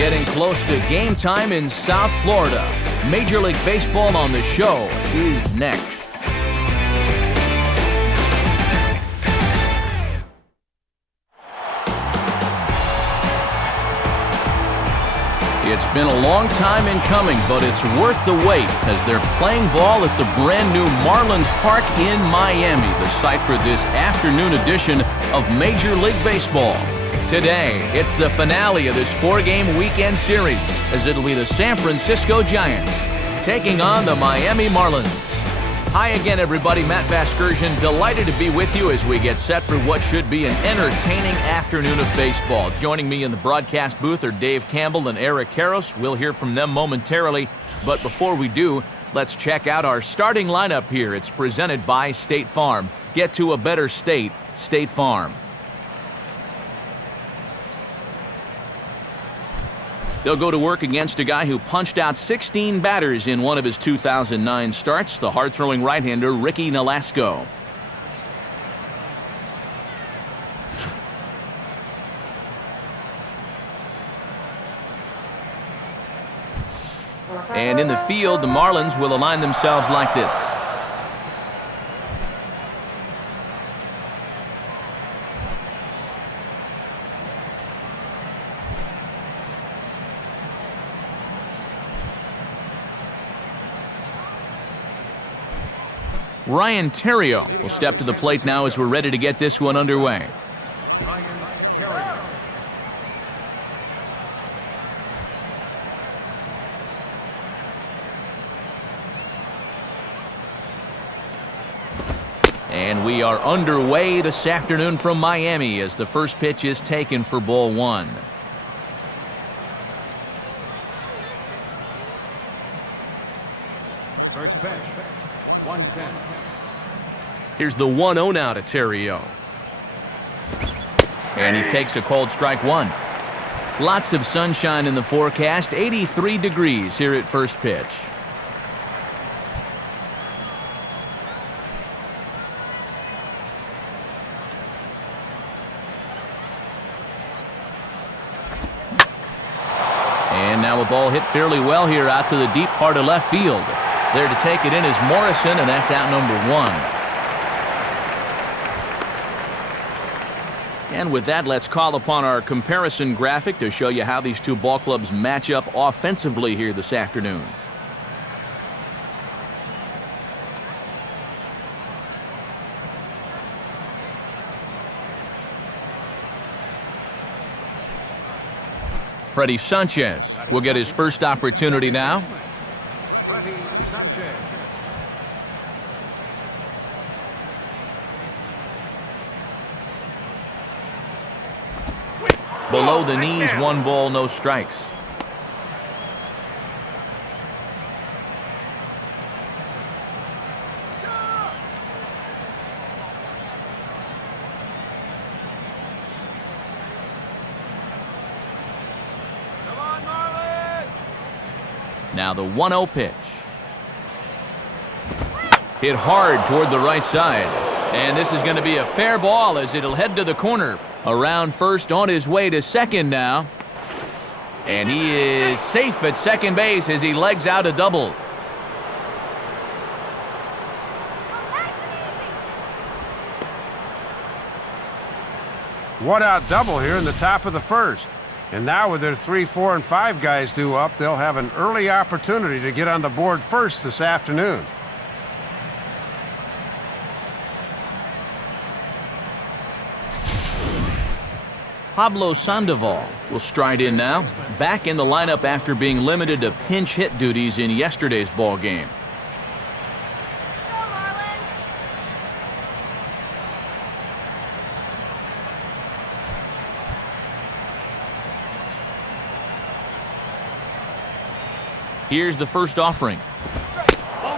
Getting close to game time in South Florida. Major League Baseball on the show is next. It's been a long time in coming, but it's worth the wait as they're playing ball at the brand new Marlins Park in Miami, the site for this afternoon edition of Major League Baseball. Today, it's the finale of this 4-game weekend series, as it'll be the San Francisco Giants taking on the Miami Marlins. Hi again, everybody. Matt Vasgersian, delighted to be with you as we get set for what should be an entertaining afternoon of baseball. Joining me in the broadcast booth are Dave Campbell and Eric Karros. We'll hear from them momentarily, but before we do, let's check out our starting lineup here. It's presented by State Farm. Get to a better state, State Farm. They'll go to work against a guy who punched out 16 batters in one of his 2009 starts, the hard-throwing right-hander Ricky Nolasco. And in the field, the Marlins will align themselves like this. Ryan Theriot will step to the plate now as we're ready to get this one underway. And we are underway this afternoon from Miami as the first pitch is taken for ball one. First pitch, 110. Here's the 1-0 now to Theriot. And he takes a called strike one. Lots of sunshine in the forecast, 83 degrees here at first pitch. And now a ball hit fairly well here out to the deep part of left field. There to take it in is Morrison, and that's out number one. And with that, let's call upon our comparison graphic to show you how these two ball clubs match up offensively here this afternoon. Freddie Sanchez will get his first opportunity now. Freddie Sanchez. Below the knees, 1 ball, no strikes. Come on, Marlins! Now the 1-0 pitch. Hit hard toward the right side. And this is going to be a fair ball as it'll head to the corner. Around first, on his way to second now. And he is safe at second base as he legs out a double. One-out double here in the top of the first. And now with their 3, 4, and 5 guys due up, they'll have an early opportunity to get on the board first this afternoon. Pablo Sandoval will stride in now, back in the lineup after being limited to pinch hit duties in yesterday's ball game. Here's the first offering.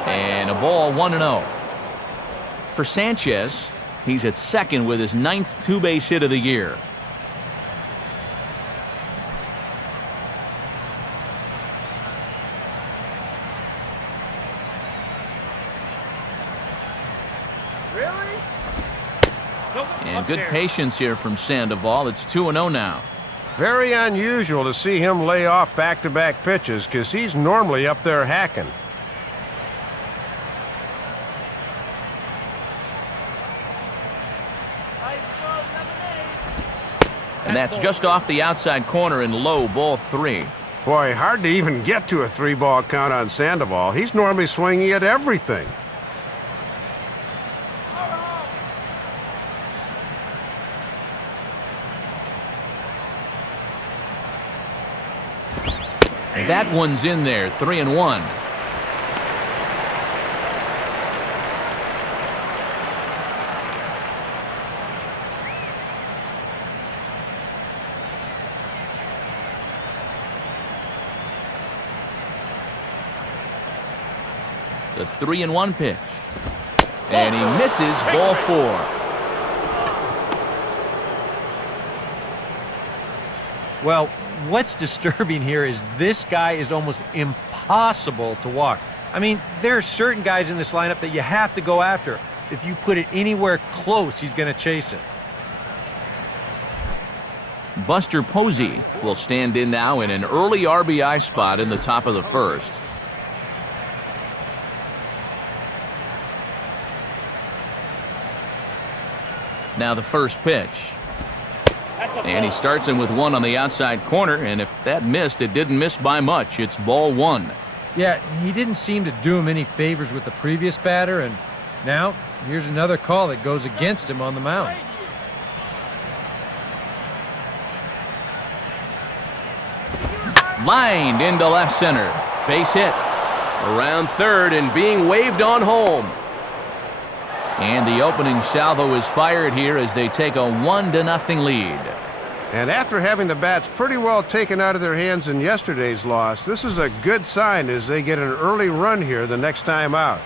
And a ball, 1-0. For Sanchez, he's at second with his 9th two-base hit of the year. And good patience here from Sandoval. It's 2-0 now. Very unusual to see him lay off back-to-back pitches because he's normally up there hacking. And that's just off the outside corner and low, ball 3. Boy, hard to even get to a 3-ball count on Sandoval. He's normally swinging at everything. That one's in there, 3-1. The 3-1 pitch. And he misses, ball 4. Well, what's disturbing here is this guy is almost impossible to walk. I mean, there are certain guys in this lineup that you have to go after. If you put it anywhere close, he's going to chase it. Buster Posey will stand in now in an early RBI spot in the top of the first. Now the first pitch. And he starts him with one on the outside corner, and if that missed, it didn't miss by much. It's ball 1. Yeah, he didn't seem to do him any favors with the previous batter, and now here's another call that goes against him on the mound. Lined into left center. Base hit. Around third and being waved on home. And the opening salvo is fired here as they take a 1-0 lead. And after having the bats pretty well taken out of their hands in yesterday's loss, this is a good sign as they get an early run here the next time out.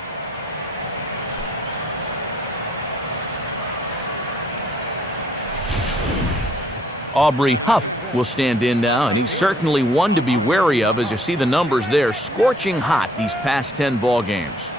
Aubrey Huff will stand in now, and he's certainly one to be wary of as you see the numbers there. Scorching hot these past 10 ball games.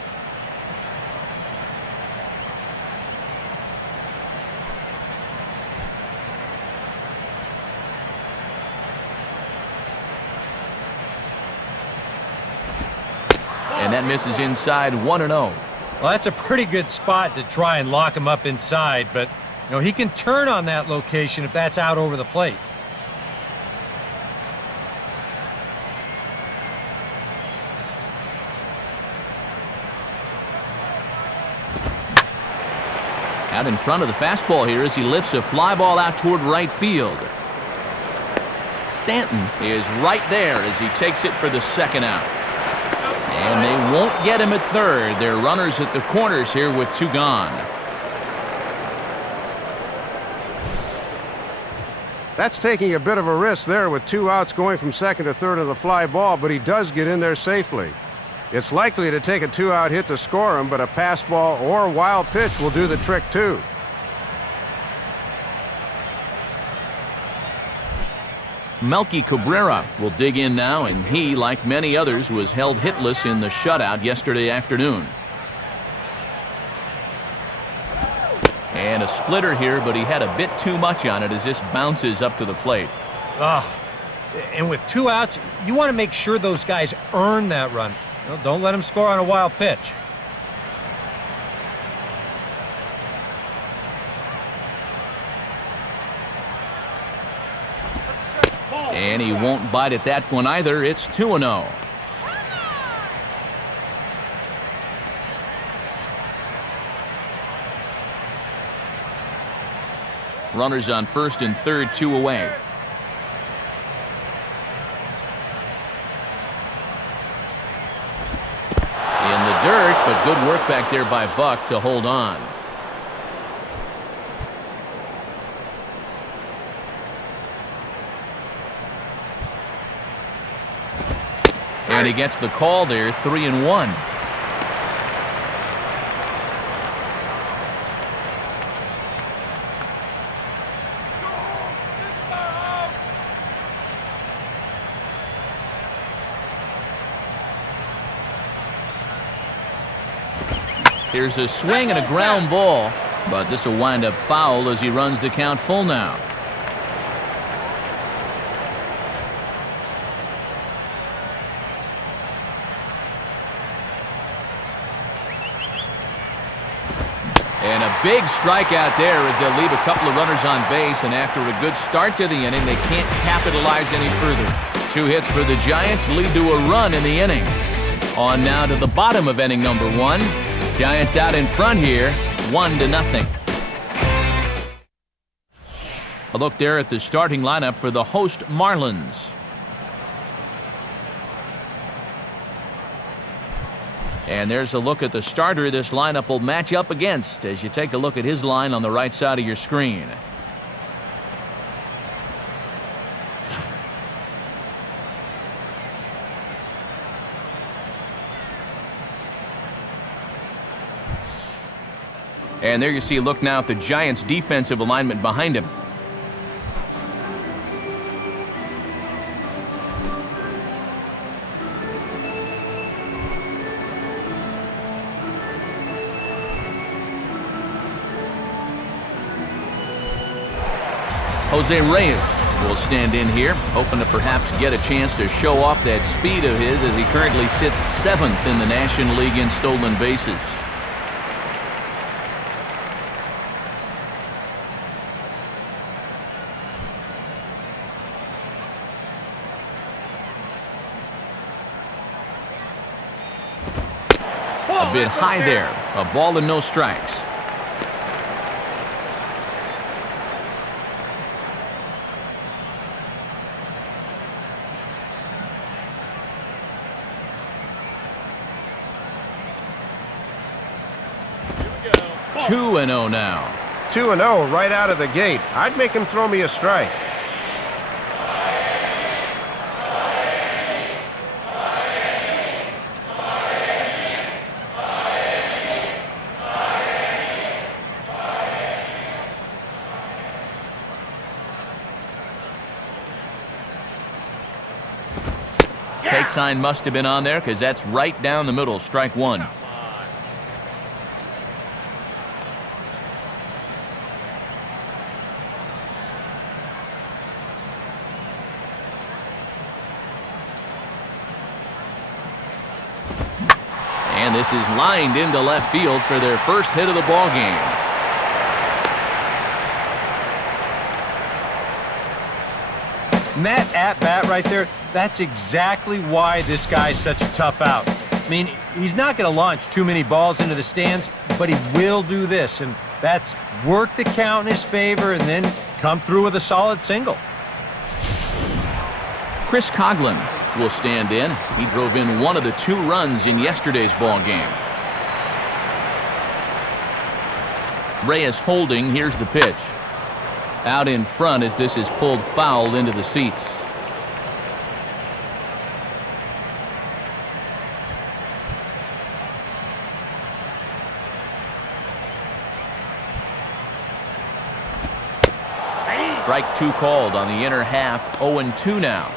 And that misses inside, 1-0. Well, that's a pretty good spot to try and lock him up inside, but you know, he can turn on that location if that's out over the plate. Out in front of the fastball here as he lifts a fly ball out toward right field. Stanton is right there as he takes it for the second out. And they won't get him at third. They're runners at the corners here with 2 gone. That's taking a bit of a risk there with 2 outs going from second to third of the fly ball, but he does get in there safely. It's likely to take a 2-out hit to score him, but a pass ball or wild pitch will do the trick too. Melky Cabrera will dig in now, and he, like many others, was held hitless in the shutout yesterday afternoon. And a splitter here, but he had a bit too much on it as this bounces up to the plate. And with 2 outs, you want to make sure those guys earn that run. You know, don't let them score on a wild pitch. And he won't bite at that one either. It's 2-0. Runners on first and third, 2 away. In the dirt, but good work back there by Buck to hold on. And he gets the call there, 3-1. Here's a swing and a ground ball, but this will wind up foul as he runs the count full now. big strikeout there as they'll leave a couple of runners on base, and after a good start to the inning, they can't capitalize any further. 2 hits for the Giants lead to a run in the inning. On now to the bottom of inning number 1. Giants out in front here, 1-0. A look there at the starting lineup for the host Marlins. And there's a look at the starter this lineup will match up against as you take a look at his line on the right side of your screen. And there you see a look now at the Giants' defensive alignment behind him. Jose Reyes will stand in here, hoping to perhaps get a chance to show off that speed of his as he currently sits 7th in the National League in stolen bases. A bit high there, a ball and no strikes. Go. 2-0 now. 2-0 right out of the gate. I'd make him throw me a strike. Take sign must have been on there because that's right down the middle, strike 1. And this is lined into left field for their first hit of the ball game. And that at-bat right there, that's exactly why this guy's such a tough out. I mean, he's not going to launch too many balls into the stands, but he will do this, and that's work the count in his favor and then come through with a solid single. Chris Coughlin will stand in. He drove in one of the 2 runs in yesterday's ball game. Reyes holding. Here's the pitch. Out in front as this is pulled foul into the seats. Strike 2 called on the inner half. 0-2 now.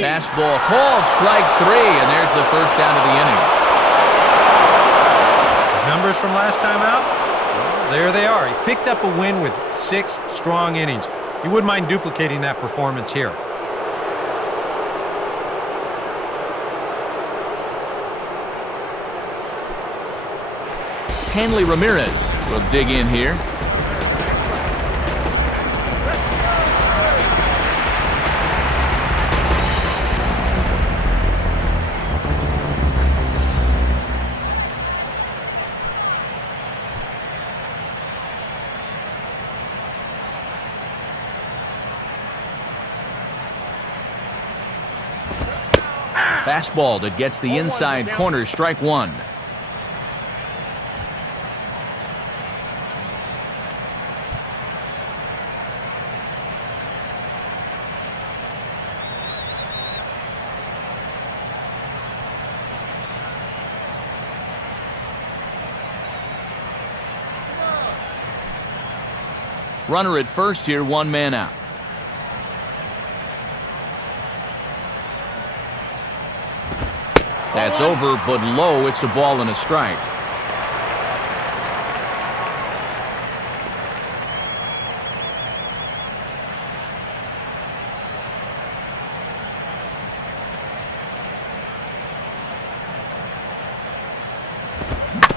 Fastball called, strike 3, and there's the first out of the inning. His numbers from last time out, well, there they are. He picked up a win with 6 strong innings. You wouldn't mind duplicating that performance here. Hanley Ramirez will dig in here. Fastball that gets the inside corner, strike 1. Runner at first here, 1 man out. That's over, but low. It's a ball and a strike.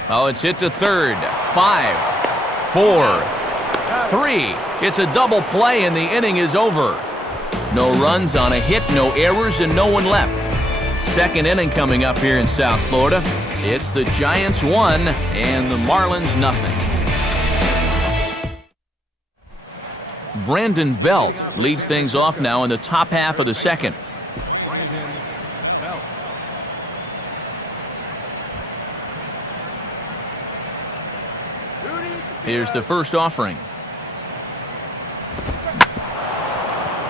Oh, it's hit to third. 5, 4, 3. It's a double play, and the inning is over. No runs on a hit, no errors, and no one left. Second inning coming up here in South Florida. It's the Giants 1 and the Marlins nothing. Brandon Belt leads things off now in the top half of the second. Brandon Belt. Here's the first offering.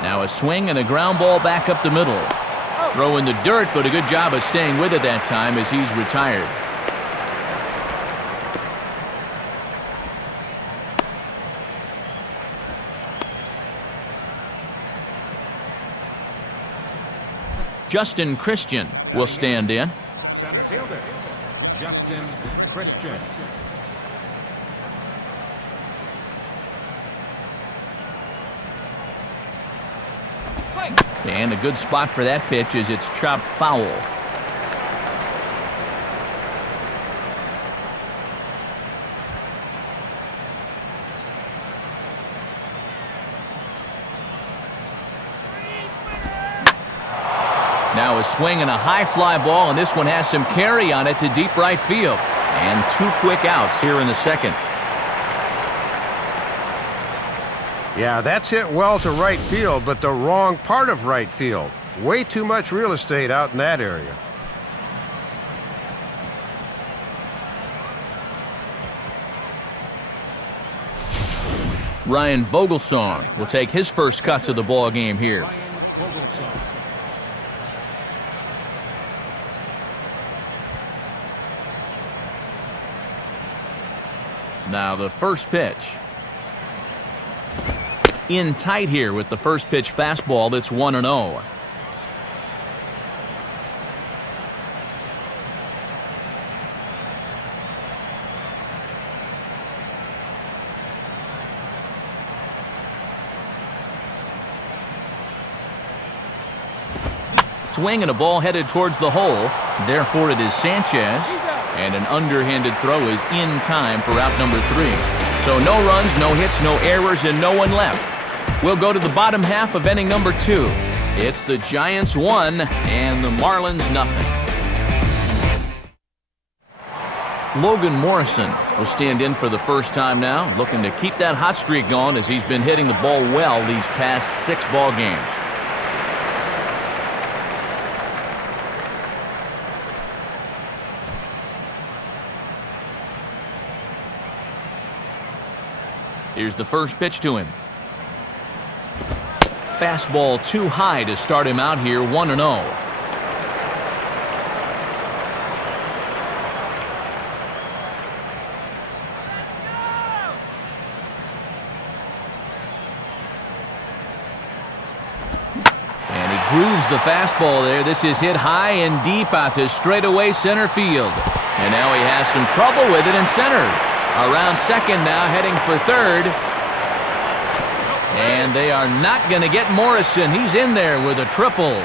Now a swing and a ground ball back up the middle. Throw in the dirt, but a good job of staying with it that time as he's retired. Justin Christian will stand in. Center fielder, Justin Christian. And a good spot for that pitch as it's chopped foul. Now a swing and a high fly ball, and this one has some carry on it to deep right field. And 2 quick outs here in the second. Yeah, that's hit well to right field, but the wrong part of right field. Way too much real estate out in that area. Ryan Vogelsong will take his first cuts of the ball game here. Ryan Vogelsong. Now the first pitch. In tight here with the first pitch fastball that's 1-0. Swing and a ball headed towards the hole. Therefore it is Sanchez. And an underhanded throw is in time for out number 3. So no runs, no hits, no errors, and no one left. We'll go to the bottom half of inning number 2. It's the Giants 1 and the Marlins nothing. Logan Morrison will stand in for the first time now, looking to keep that hot streak going as he's been hitting the ball well these past 6 ball games. Here's the first pitch to him. Fastball too high to start him out here, 1-0. And he grooves the fastball there. This is hit high and deep out to straightaway center field. And now he has some trouble with it in center. Around second now, heading for third. And they are not going to get Morrison. He's in there with a triple.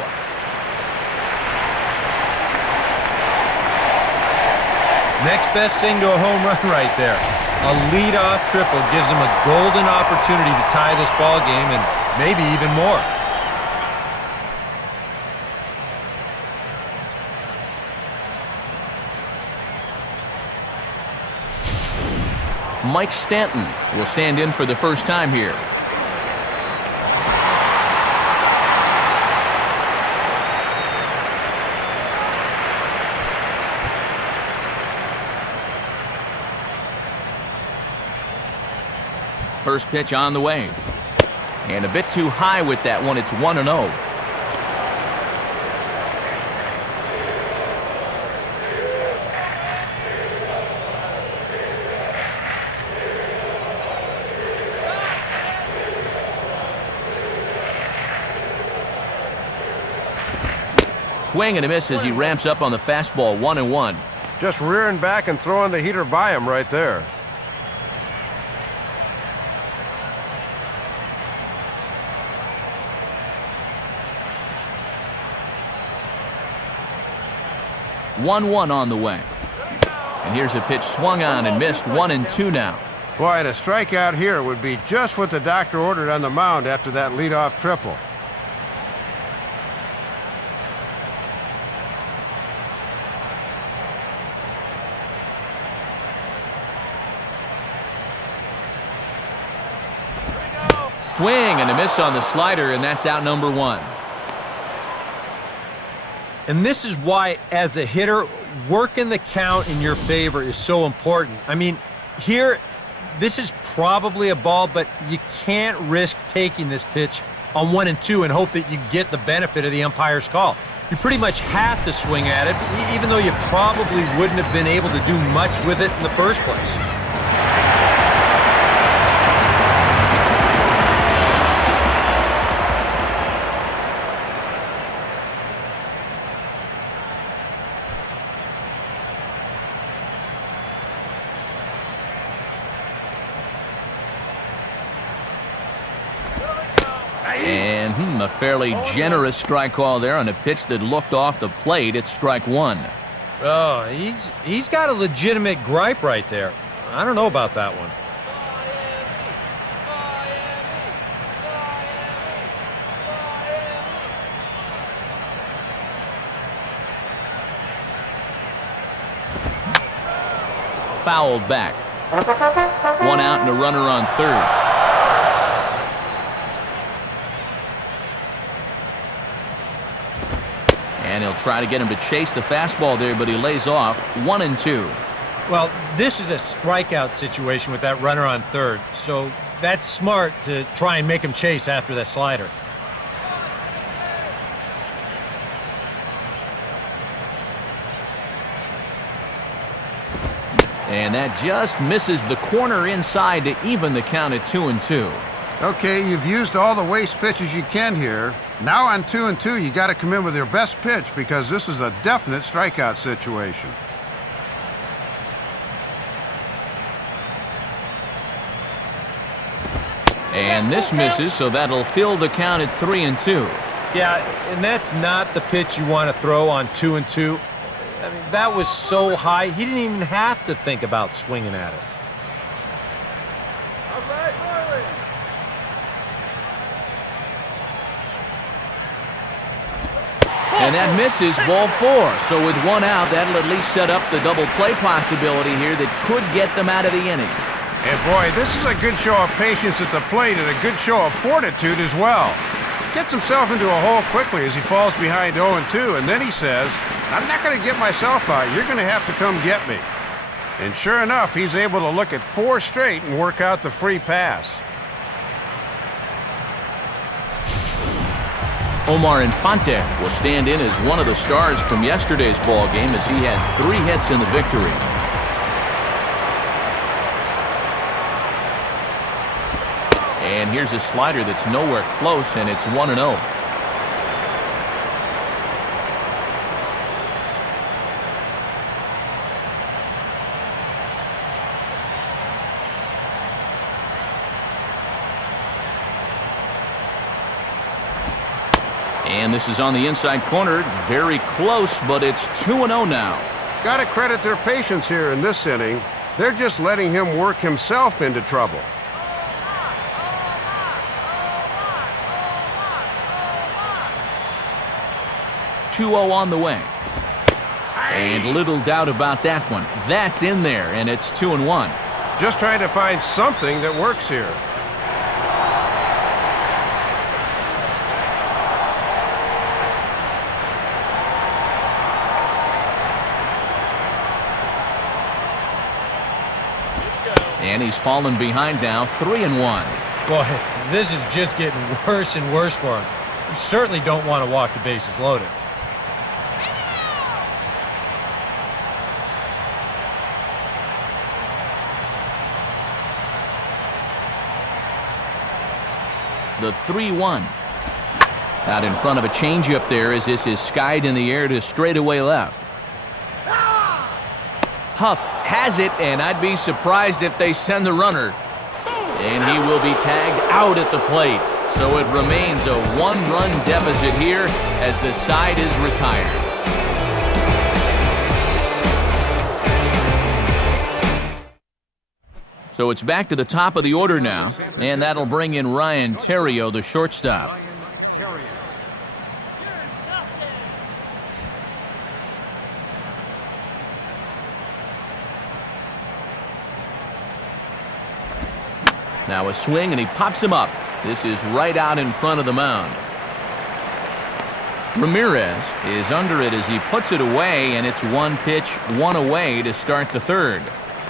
Next best thing to a home run right there. A leadoff triple gives him a golden opportunity to tie this ball game and maybe even more. Mike Stanton will stand in for the first time here. First pitch on the way. And a bit too high with that one. It's 1-0. Swing and a miss as he ramps up on the fastball, 1-1. Just rearing back and throwing the heater by him right there. One on the way. And here's a pitch swung on and missed, 1-2 now. Boy, and a strikeout here would be just what the doctor ordered on the mound after that leadoff triple. Swing and a miss on the slider, and that's out number 1. And this is why, as a hitter, working the count in your favor is so important. I mean, here, this is probably a ball, but you can't risk taking this pitch on 1-2 and hope that you get the benefit of the umpire's call. You pretty much have to swing at it, even though you probably wouldn't have been able to do much with it in the first place. And a fairly generous strike call there on a pitch that looked off the plate. It's strike 1. Oh, he's got a legitimate gripe right there. I don't know about that one. Fouled back. 1 out and a runner on third. And he'll try to get him to chase the fastball there, but he lays off. 1-2. Well, this is a strikeout situation with that runner on third, so that's smart to try and make him chase after that slider. And that just misses the corner inside to even the count at 2-2. Okay, you've used all the waste pitches you can here. Now on 2-2, you got to come in with your best pitch because this is a definite strikeout situation. And this misses, so that'll fill the count at 3-2. Yeah, and that's not the pitch you want to throw on 2-2. I mean, that was so high, he didn't even have to think about swinging at it. And that misses, ball 4. So with 1 out, that'll at least set up the double play possibility here that could get them out of the inning. And boy, this is a good show of patience at the plate and a good show of fortitude as well. Gets himself into a hole quickly as he falls behind 0-2, and then he says, I'm not going to get myself out. You're going to have to come get me. And sure enough, he's able to look at 4 straight and work out the free pass. Omar Infante will stand in as one of the stars from yesterday's ball game as he had 3 hits in the victory. And here's a slider that's nowhere close, and it's 1-0. And this is on the inside corner. Very close, but it's 2-0 now. Got to credit their patience here in this inning. They're just letting him work himself into trouble. On the way. And little doubt about that one. That's in there, and it's 2-1. Just trying to find something that works here. And he's fallen behind now, 3-1. Boy, this is just getting worse and worse for him. You certainly don't want to walk the bases loaded. The 3-1. Out in front of a changeup there as this is skied in the air to straightaway left. Huff has it, and I'd be surprised if they send the runner. And he will be tagged out at the plate. So it remains a one-run deficit here as the side is retired. So it's back to the top of the order now, and that'll bring in Ryan Theriot, the shortstop. Ryan Theriot. Now a swing, and he pops him up. This is right out in front of the mound. Ramirez is under it as he puts it away, and it's one pitch, one away to start the third.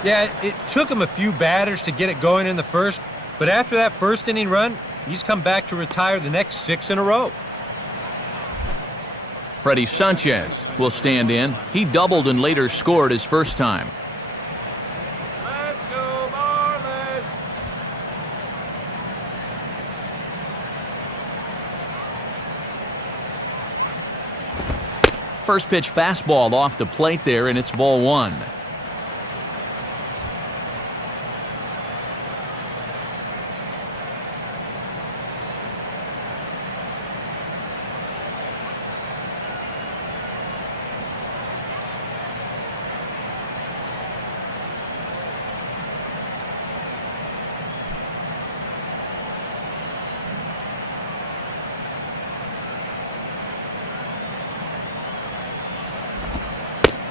Yeah, it took him a few batters to get it going in the first, but after that first inning run, he's come back to retire the next 6 in a row. Freddie Sanchez will stand in. He doubled and later scored his first time. Let's go, Marlins! First pitch fastball off the plate there, and it's ball one.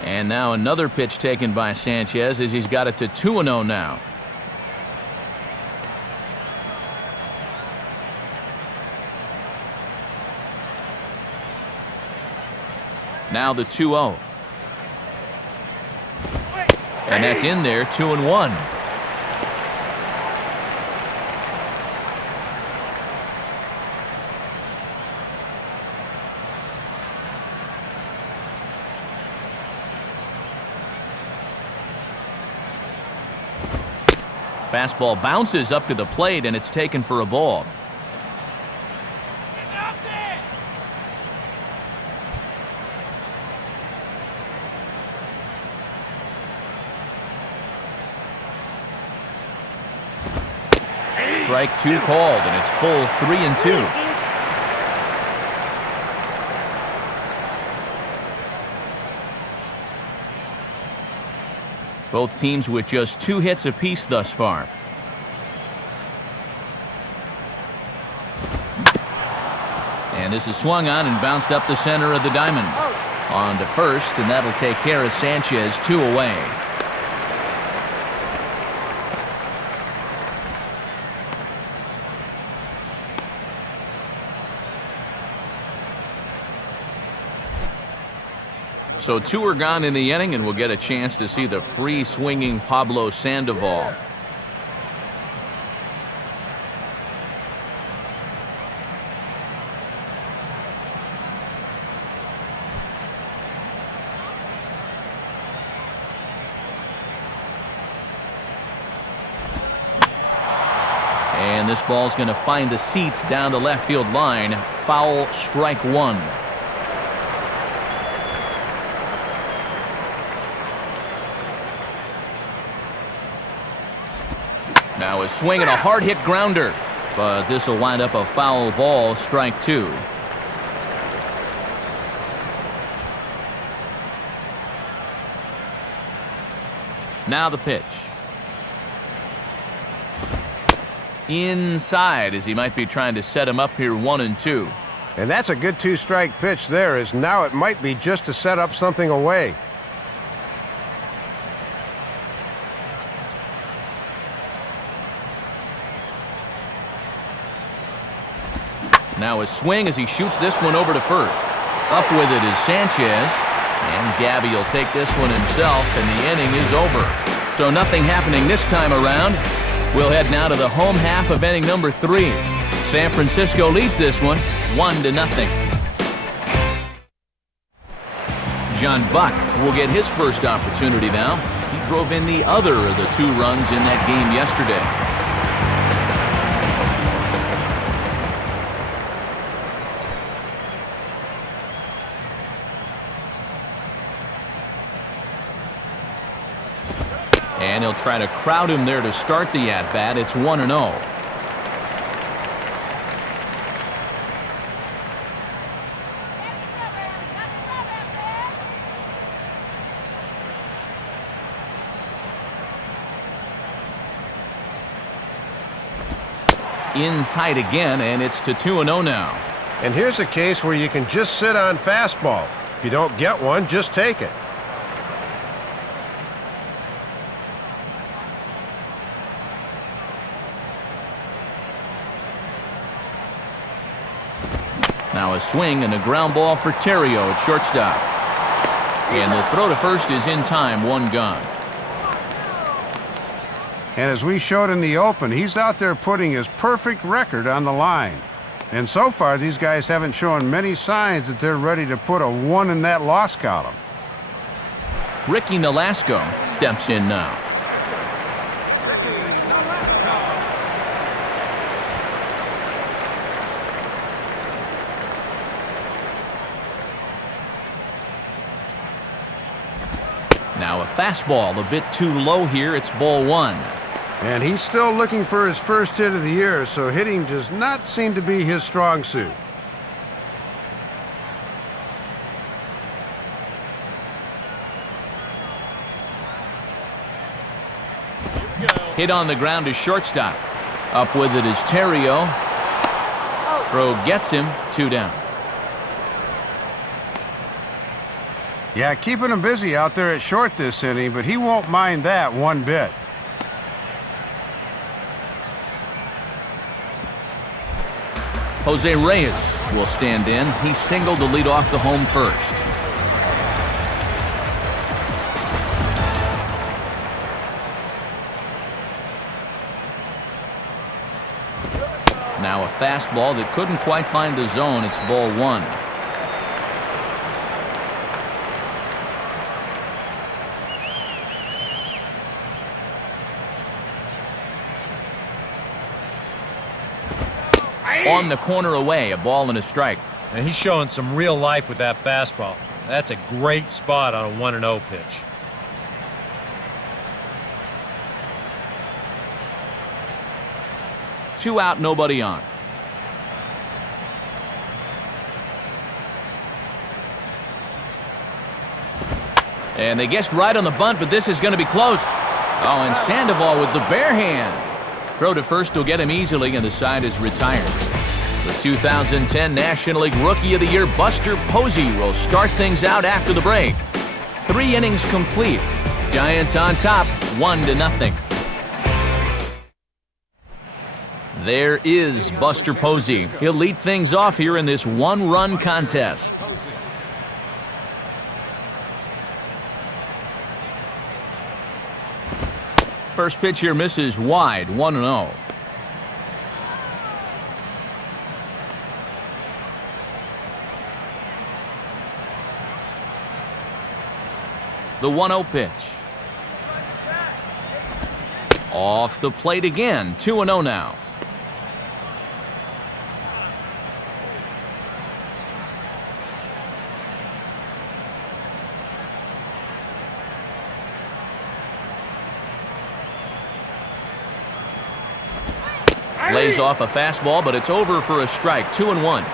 And now another pitch taken by Sanchez as he's got it to 2-0 now. Now the 2-0. And that's in there, 2-1. Fastball bounces up to the plate, and it's taken for a ball. Strike two called, and it's full 3-2. Both teams with just 2 hits apiece thus far. And this is swung on and bounced up the center of the diamond. On to first, and that'll take care of Sanchez, 2 away. So 2 are gone in the inning, and we'll get a chance to see the free-swinging Pablo Sandoval. And this ball's going to find the seats down the left field line. Foul, strike 1. Now a swing and a hard hit grounder, but this will wind up a foul ball, strike 2. Now the pitch. Inside as he might be trying to set him up here 1-2. And that's a good 2-strike pitch there, as now it might be just to set up something away. Now a swing as he shoots this one over to first. Up with it is Sanchez, and Gabby will take this one himself, and the inning is over. So nothing happening this time around. We'll head now to the home half of inning number 3. San Francisco leads this one 1-0. John Buck will get his first opportunity now. He drove in the other of the 2 runs in that game yesterday. And he'll try to crowd him there to start the at-bat. It's 1-0. In tight again, and it's to 2-0 now. And here's a case where you can just sit on fastball. If you don't get one, just take it. Now a swing and a ground ball for Terrio at shortstop. And the throw to first is in time, one gone. And as we showed in the open, he's out there putting his perfect record on the line. And so far, these guys haven't shown many signs that they're ready to put a 1 in that loss column. Ricky Nolasco steps in now. Now a fastball a bit too low here. It's ball 1. And he's still looking for his first hit of the year, so hitting does not seem to be his strong suit. Hit on the ground to shortstop. Up with it is Terrio. Throw gets him, 2 down. Yeah, keeping him busy out there at short this inning, but he won't mind that one bit. Jose Reyes will stand in. He singled to lead off the home first. Now a fastball that couldn't quite find the zone. It's ball 1. On the corner away, a ball and a strike. And he's showing some real life with that fastball. That's a great spot on a 1-0 pitch. Two out, nobody on. And they guessed right on the bunt, but this is going to be close. Oh, and Sandoval with the bare hand. Throw to first will get him easily, and the side is retired. The 2010 National League Rookie of the Year, Buster Posey, will start things out after the break. 3 innings complete. Giants on top, 1-0. There is Buster Posey. He'll lead things off here in this 1-run contest. First pitch here misses wide, 1-0. The 1-0 pitch. Off the plate again, 2-0 now. Lays off a fastball, but it's over for a strike, 2-1.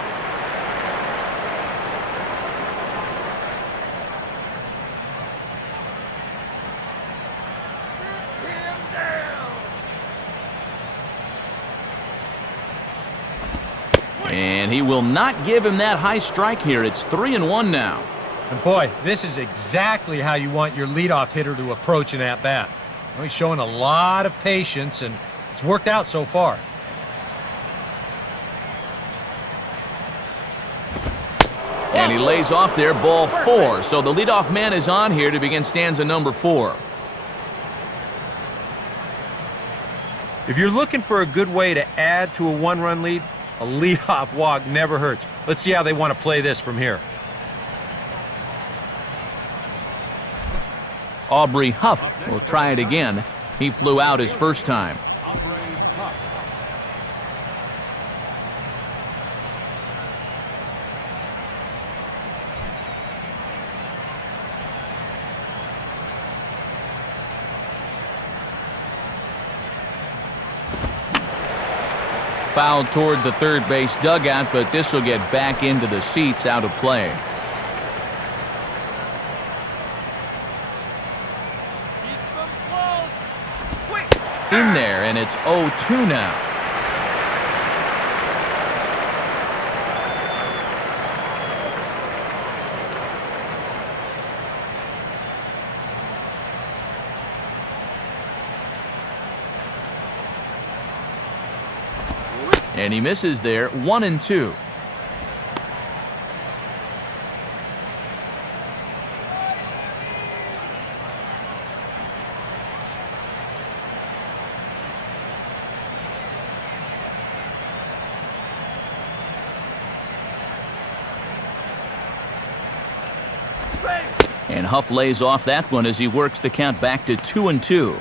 And he will not give him that high strike here. It's 3-1 now. And boy, this is exactly how you want your leadoff hitter to approach an at-bat. He's showing a lot of patience, and it's worked out so far. And he lays off there, ball 4. So the leadoff man is on here to begin stanza number 4. If you're looking for a good way to add to a 1-run lead, a leadoff walk never hurts. Let's see how they want to play this from here. Aubrey Huff will try it again. He flew out his first time. fouled toward the third base dugout, but this will get back into the seats, out of play. In there, and it's 0-2 now. And he misses there, 1-2. And Huff lays off that one as he works the count back to 2-2.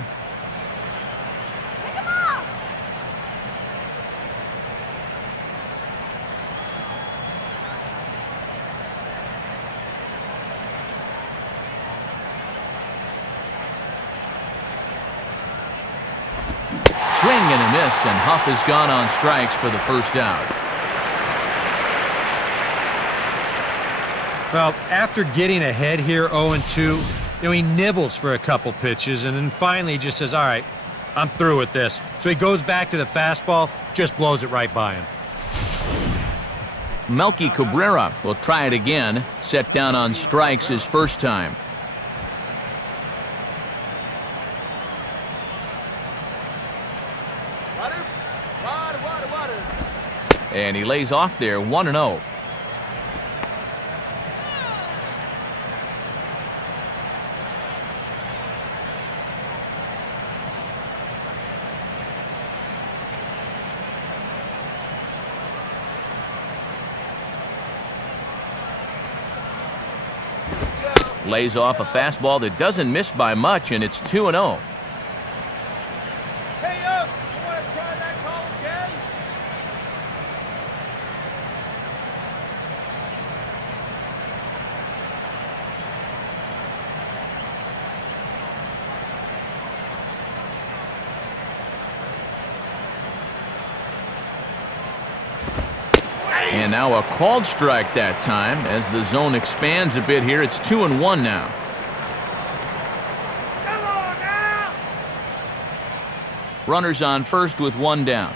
Swing and a miss, and Huff has gone on strikes for the first out. Well, after getting ahead here 0-2, he nibbles for a couple pitches, and then finally he just says, all right, I'm through with this. So he goes back to the fastball, just blows it right by him. Melky Cabrera will try it again, set down on strikes his first time. And he lays off there, 1-0. Lays off a fastball that doesn't miss by much, and it's 2-0. Hey, you want to try that call again? And now a called strike that time. As the zone expands a bit here, it's 2-1 now. Come on now! Runners on first with one down.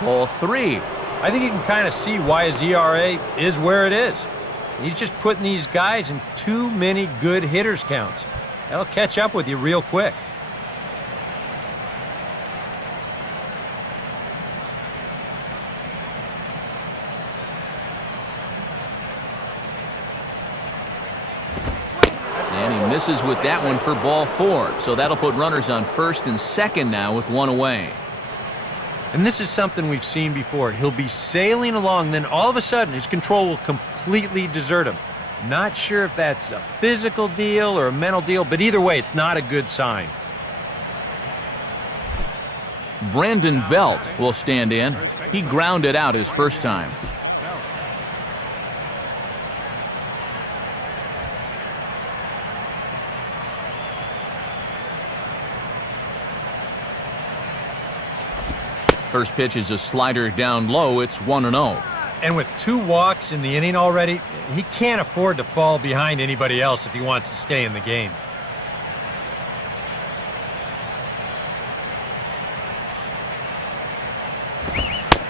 Ball 3. I think you can kind of see why his ERA is where it is. He's just putting these guys in too many good hitters counts. That'll catch up with you real quick. And he misses with that one for ball 4. So that'll put runners on first and second now with one away. And this is something we've seen before. He'll be sailing along, then all of a sudden his control will completely desert him. Not sure if that's a physical deal or a mental deal, but either way, it's not a good sign. Brandon Belt will stand in. He grounded out his first time. First pitch is a slider down low. It's 1-0. And with 2 walks in the inning already, he can't afford to fall behind anybody else if he wants to stay in the game.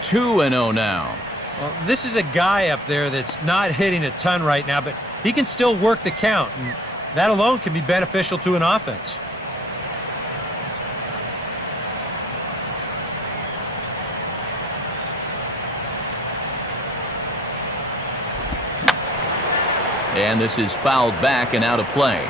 Two and 0 now. Well, this is a guy up there that's not hitting a ton right now, but he can still work the count, and that alone can be beneficial to an offense. And this is fouled back and out of play.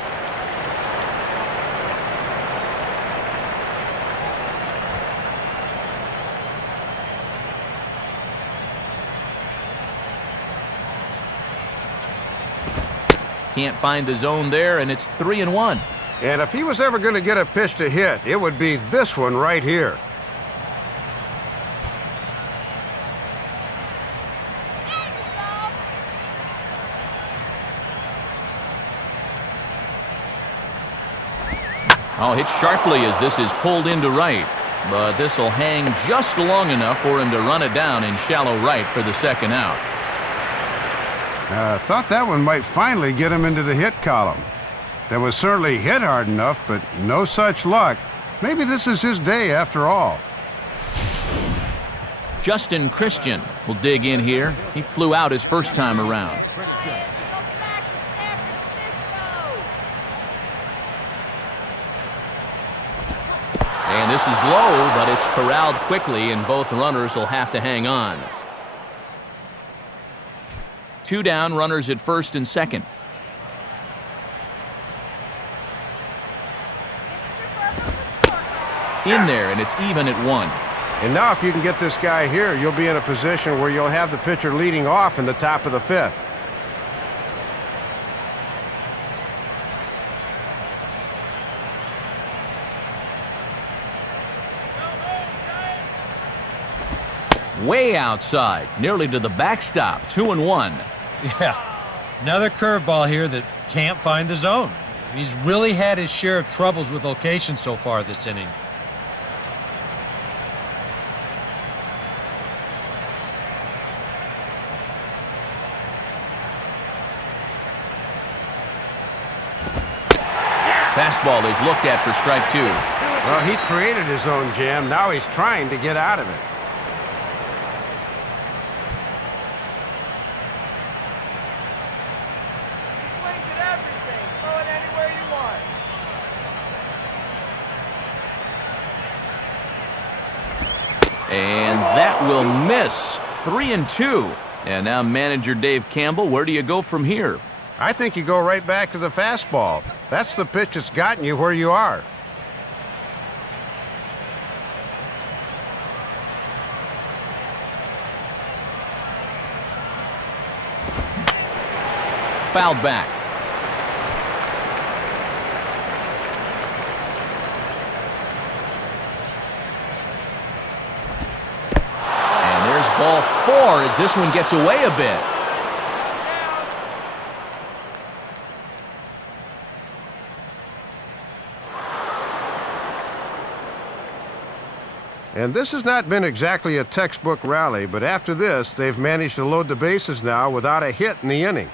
Can't find the zone there, and it's 3-1. And if he was ever going to get a pitch to hit, it would be this one right here. Oh, hit sharply as this is pulled into right. But this will hang just long enough for him to run it down in shallow right for the second out. Thought that one might finally get him into the hit column. That was certainly hit hard enough, but no such luck. Maybe this is his day after all. Justin Christian will dig in here. He flew out his first time around. Christian. Go back to San Francisco. And this is low, but it's corralled quickly, and both runners will have to hang on. 2 down, runners at first and second. In there, and it's even at 1. And now if you can get this guy here, you'll be in a position where you'll have the pitcher leading off in the top of the 5th. Way outside, nearly to the backstop, 2-1. Yeah, another curveball here that can't find the zone. He's really had his share of troubles with location so far this inning. Fastball is looked at for strike 2. Well, he created his own jam. Now he's trying to get out of it. Swings at everything. Throw it anywhere you want. And that will miss. 3-2. And now manager Dave Campbell, where do you go from here? I think you go right back to the fastball. That's the pitch that's gotten you where you are. Fouled back. And there's ball 4 as this one gets away a bit. And this has not been exactly a textbook rally, but after this, they've managed to load the bases now without a hit in the inning.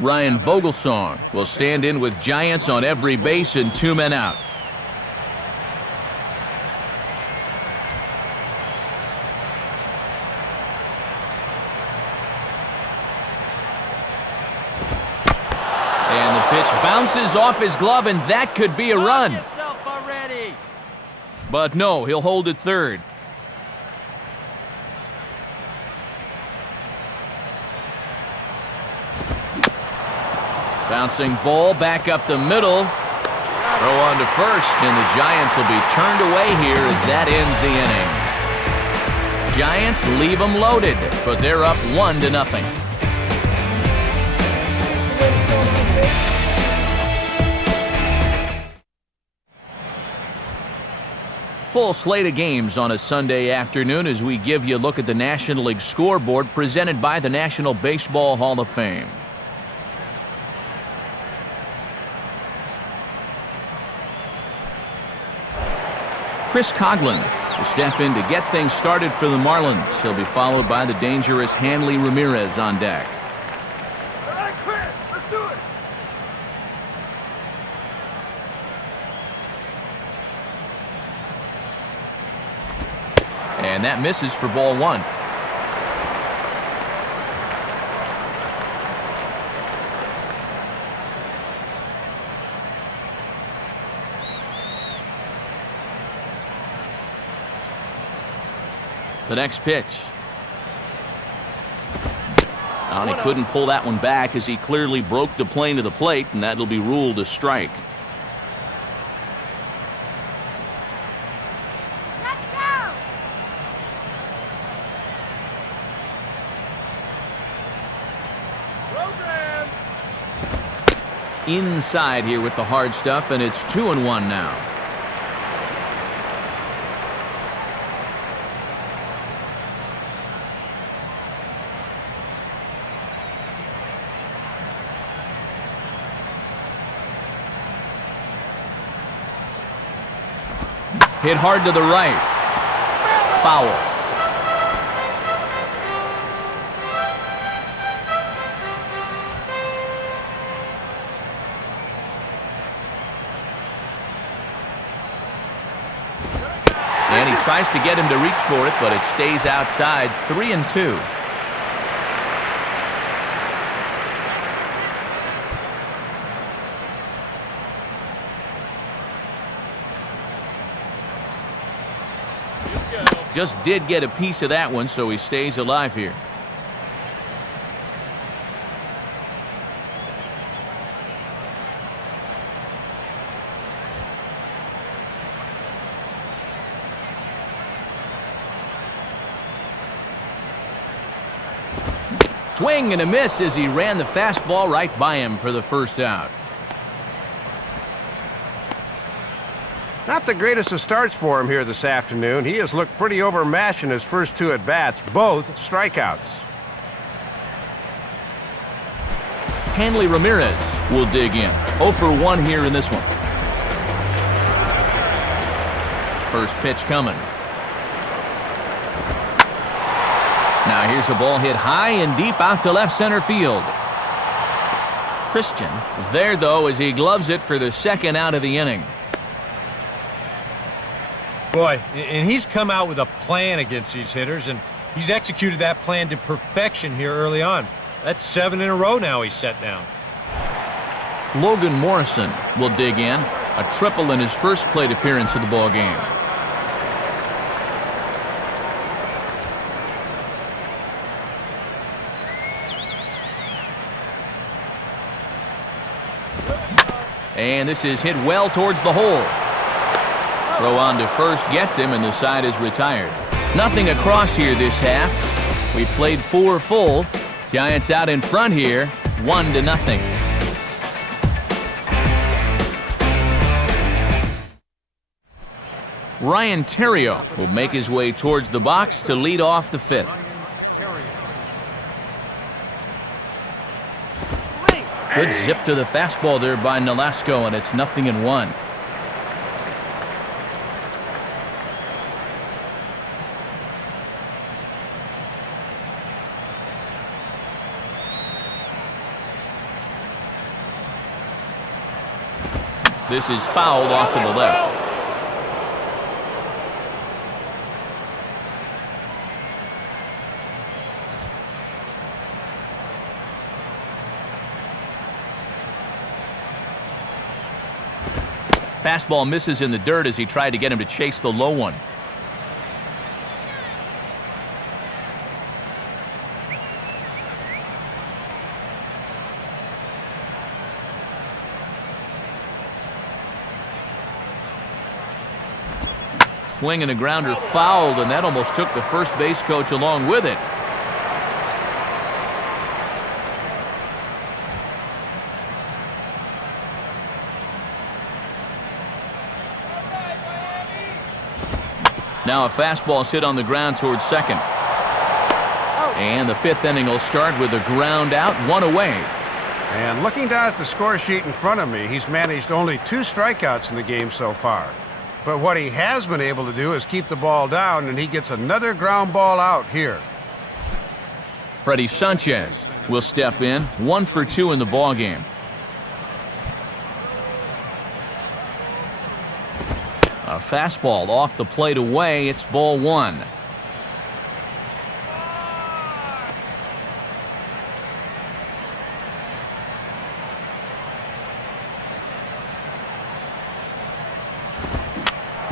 Ryan Vogelsong will stand in with Giants on every base and 2 men out. And the pitch bounces off his glove, and that could be a run. Yourself already. But no, he'll hold it third. Bouncing ball back up the middle. Throw on to first, and the Giants will be turned away here as that ends the inning. Giants leave them loaded, but they're up 1-0. Full slate of games on a Sunday afternoon as we give you a look at the National League scoreboard presented by the National Baseball Hall of Fame. Chris Coughlin will step in to get things started for the Marlins. He'll be followed by the dangerous Hanley Ramirez on deck. All right, Chris, let's do it. And that misses for ball 1. The next pitch. And he couldn't pull that one back as he clearly broke the plane to the plate, and that'll be ruled a strike. Let's go. Program. Inside here with the hard stuff, and it's 2-1 now. Hit hard to the right. Foul. And he tries to get him to reach for it, but it stays outside. 3-2. Just did get a piece of that one, so he stays alive here. Swing and a miss as he ran the fastball right by him for the first out. Not the greatest of starts for him here this afternoon. He has looked pretty overmatched in his first two at-bats, both strikeouts. Hanley Ramirez will dig in. 0 for 1 here in this one. First pitch coming. Now here's a ball hit high and deep out to left center field. Christian is there, though, as he gloves it for the second out of the inning. Boy, and he's come out with a plan against these hitters, and he's executed that plan to perfection here early on. That's 7 in a row now he's set down. Logan Morrison will dig in. A triple in his first plate appearance of the ball game. And this is hit well towards the hole. Throw on to first gets him, and the side is retired. Nothing across here this half. We played 4 full. Giants out in front here, 1-0. Ryan Theriot will make his way towards the box to lead off the 5th. Good zip to the fastball there by Nolasco, and it's 0-1. This is fouled off to the left. Fastball misses in the dirt as he tried to get him to chase the low one. Swing and a grounder fouled, and that almost took the first base coach along with it. Now a fastball hit on the ground towards second. And the 5th inning will start with a ground out, 1 away. And looking down at the score sheet in front of me, he's managed only 2 strikeouts in the game so far. But what he has been able to do is keep the ball down, and he gets another ground ball out here. Freddie Sanchez will step in, 1 for 2 in the ball game. A fastball off the plate away. It's ball 1.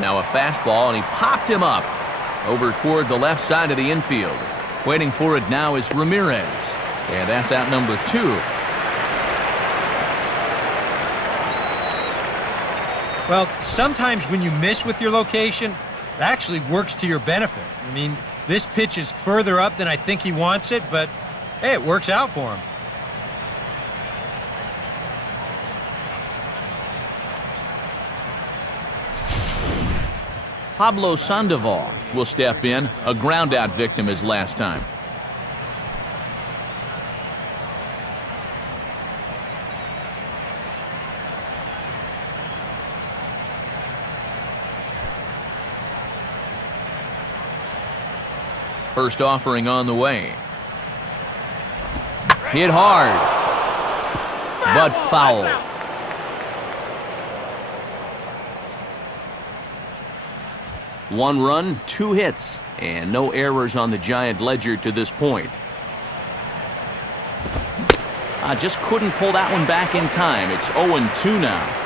Now a fastball, and he popped him up over toward the left side of the infield. Waiting for it now is Ramirez. And that's out number 2. Well, sometimes when you miss with your location, it actually works to your benefit. I mean, this pitch is further up than I think he wants it, but hey, it works out for him. Pablo Sandoval will step in, a ground-out victim as last time. First offering on the way. Hit hard, but foul. One run, 2 hits, and no errors on the Giant ledger to this point. Just couldn't pull that one back in time. It's 0-2 now.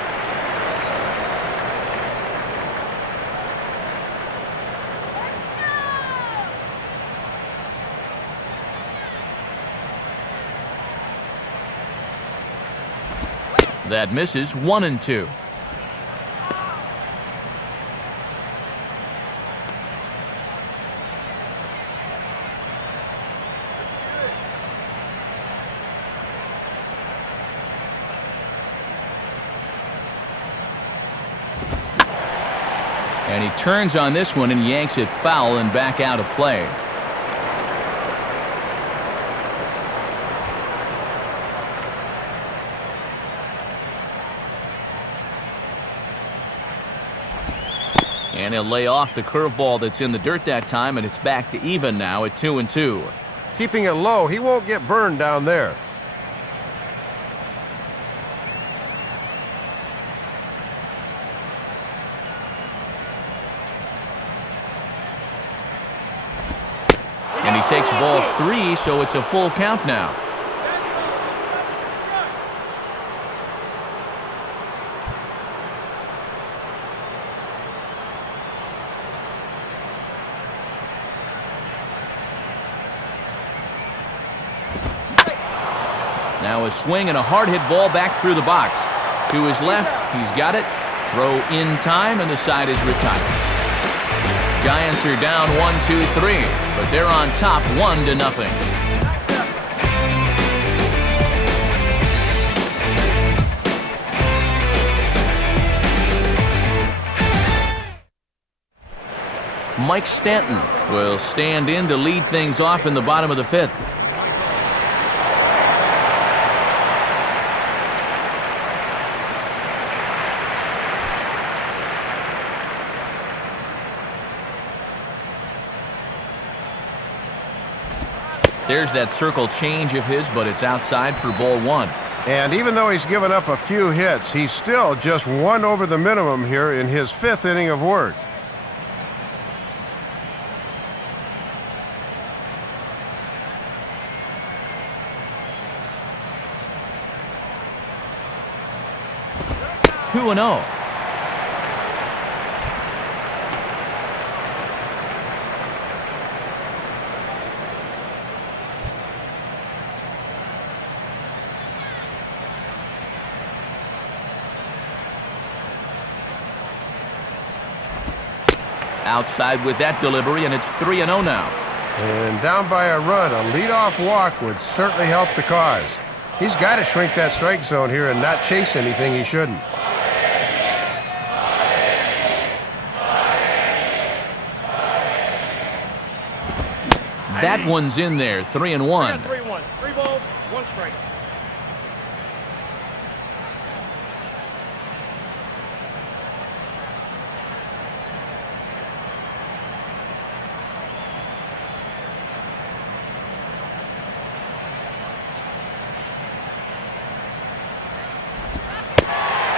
That misses. 1-2. And he turns on this one and yanks it foul and back out of play. And he'll lay off the curveball that's in the dirt that time, and it's back to even now at 2-2. Keeping it low, he won't get burned down there. And he takes ball 3, so it's a full count now. Now a swing and a hard hit ball back through the box. To his left, he's got it. Throw in time, and the side is retired. Giants are down 1-2-3, but they're on top 1-0. Mike Stanton will stand in to lead things off in the bottom of the 5th. There's that circle change of his, but it's outside for ball 1. And even though he's given up a few hits, he's still just 1 over the minimum here in his 5th inning of work. Two and 0. Outside with that delivery, and it's 3-0 now. And down by a run, a leadoff walk would certainly help the cause. He's got to shrink that strike zone here and not chase anything he shouldn't. That one's in there, 3-1. 3-1. 3 balls, 1 strike.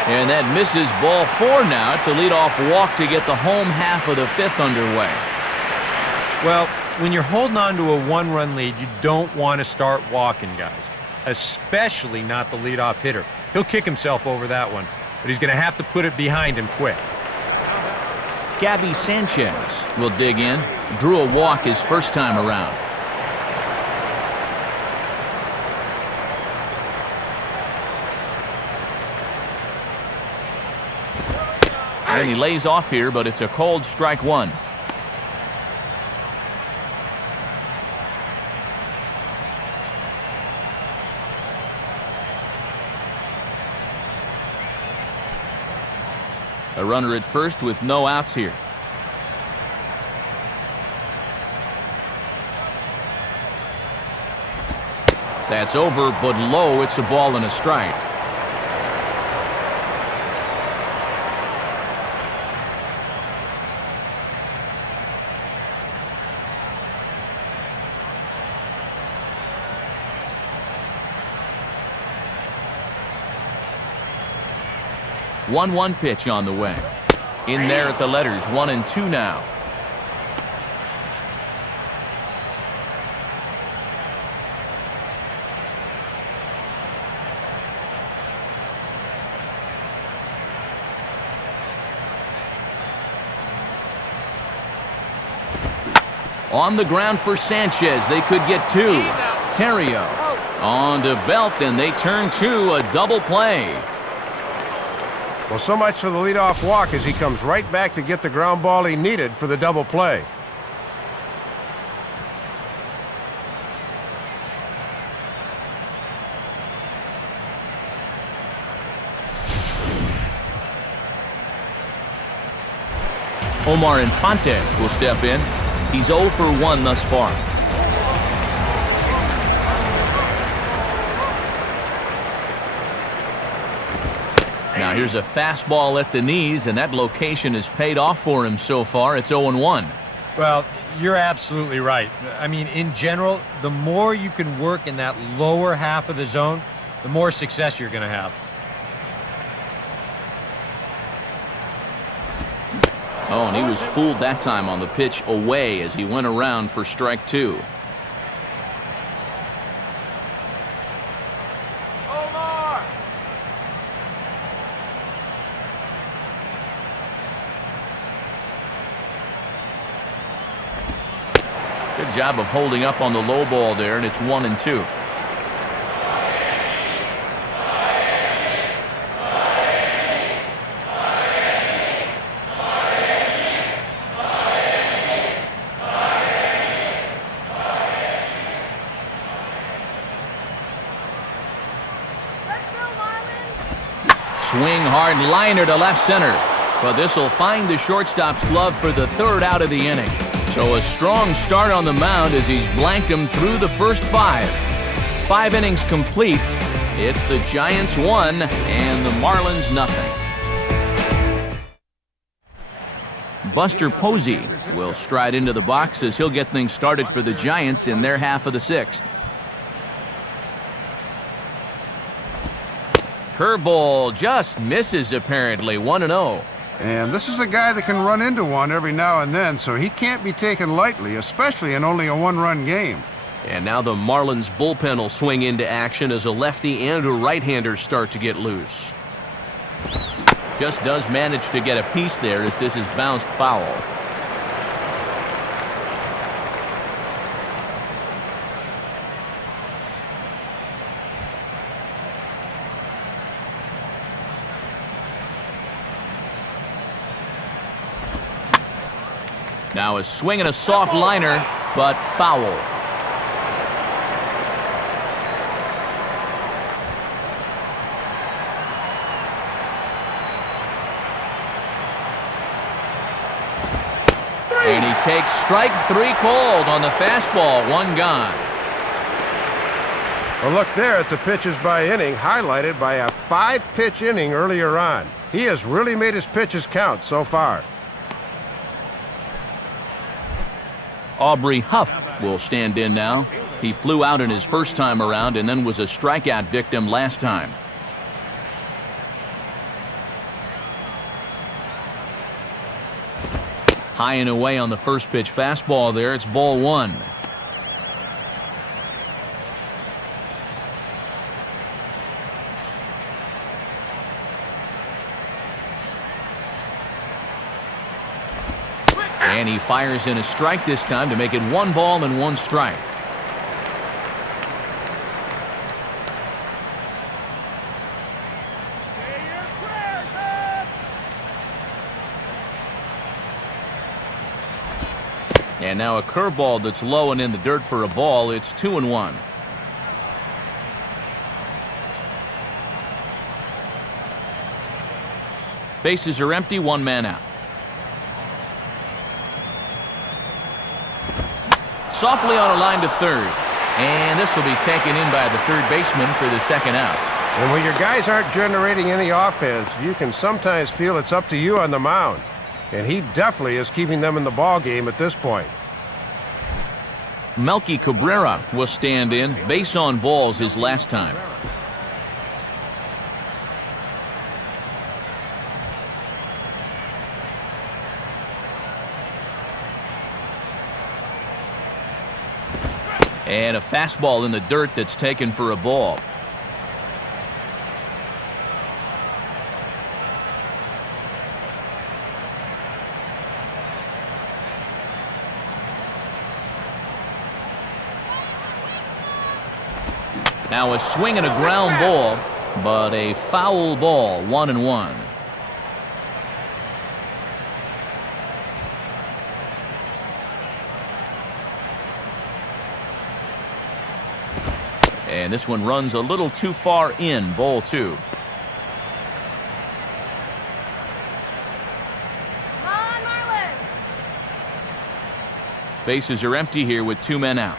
And that misses ball 4 now. It's a leadoff walk to get the home half of the 5th underway. Well, when you're holding on to a 1-run lead, you don't want to start walking guys, especially not the leadoff hitter. He'll kick himself over that one, but he's going to have to put it behind him quick. Gabby Sanchez will dig in. Drew a walk his first time around. And he lays off here, but it's a cold strike 1. A runner at first with no outs here. That's over, but low. It's a ball and a strike. 1-1 pitch on the way. In there at the letters, 1-2 now. On the ground for Sanchez. They could get two. Terrio on to Belt, and they turn to a double play. Well, so much for the leadoff walk as he comes right back to get the ground ball he needed for the double play. Omar Infante will step in. He's 0 for 1 thus far. Now here's a fastball at the knees, and that location has paid off for him so far. It's 0-1. Well, you're absolutely right. I mean, in general, the more you can work in that lower half of the zone, the more success you're going to have. Oh, and he was fooled that time on the pitch away as he went around for strike 2. Omar! Good job of holding up on the low ball there, and it's 1-2. Swing hard liner to left center, but this will find the shortstop's glove for the 3rd out of the inning. So a strong start on the mound as he's blanked him through the first 5. 5 innings complete. It's the Giants 1 and the Marlins nothing. Buster Posey will stride into the box as he'll get things started for the Giants in their half of the 6th. Curveball just misses apparently. 1-0. And this is a guy that can run into one every now and then, so he can't be taken lightly, especially in only a 1-run game. And now the Marlins bullpen will swing into action as a lefty and a right-hander start to get loose. Just does manage to get a piece there as this is bounced foul. Now a swing and a soft liner, but foul. And he takes strike 3 called on the fastball. 1 gone. Well, look there at the pitches by inning, highlighted by a 5-pitch inning earlier on. He has really made his pitches count so far. Aubrey Huff will stand in now. He flew out in his first time around and then was a strikeout victim last time. High and away on the first pitch fastball there. It's ball 1. And he fires in a strike this time to make it 1 ball and 1 strike. And now a curveball that's low and in the dirt for a ball. It's 2-1. Bases are empty, 1 man out. Softly on a line to third. And this will be taken in by the third baseman for the 2nd out. And when your guys aren't generating any offense, you can sometimes feel it's up to you on the mound. And he definitely is keeping them in the ball game at this point. Melky Cabrera will stand in. Base on balls his last time. And a fastball in the dirt that's taken for a ball. Now a swing and a ground ball, but a foul ball, 1-1. And this one runs a little too far in, ball 2. Come on, Marlins! Bases are empty here with 2 men out.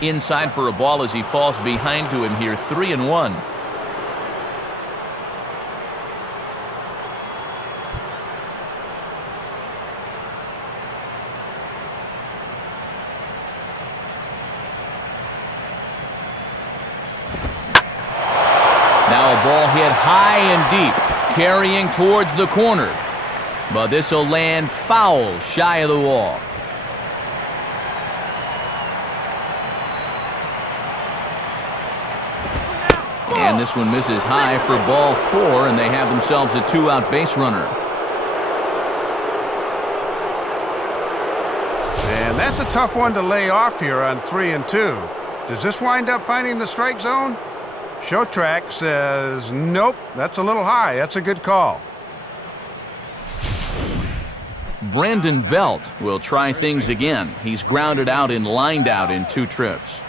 Inside for a ball as he falls behind to him here, 3-1. Now a ball hit high and deep, carrying towards the corner. But this will land foul shy of the wall. And this one misses high for ball 4, and they have themselves a 2-out base runner. And that's a tough one to lay off here on 3-2. Does this wind up finding the strike zone? Show track says nope, that's a little high. That's a good call. Brandon Belt will try things again. He's grounded out and lined out in 2 trips.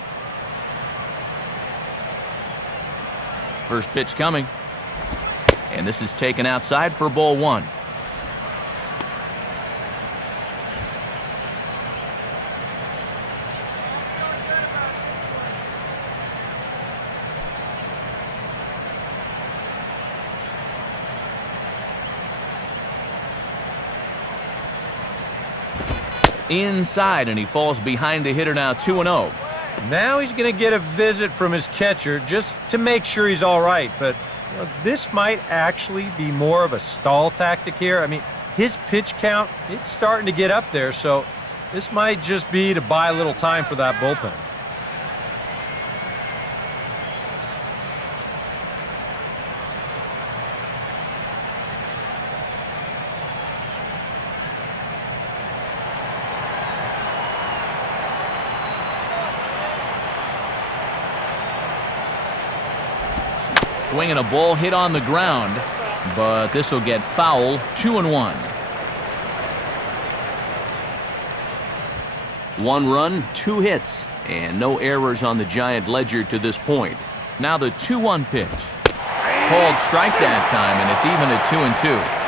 First pitch coming. And this is taken outside for ball 1. Inside, and he falls behind the hitter now, 2-0. Now he's going to get a visit from his catcher just to make sure he's all right. But this might actually be more of a stall tactic here. I mean, his pitch count, it's starting to get up there, so this might just be to buy a little time for that bullpen. Swinging a ball hit on the ground, but this will get foul, 2-1. 1 run, 2 hits, and no errors on the Giant ledger to this point. Now the 2-1 pitch. Called strike that time, and it's even at 2-2.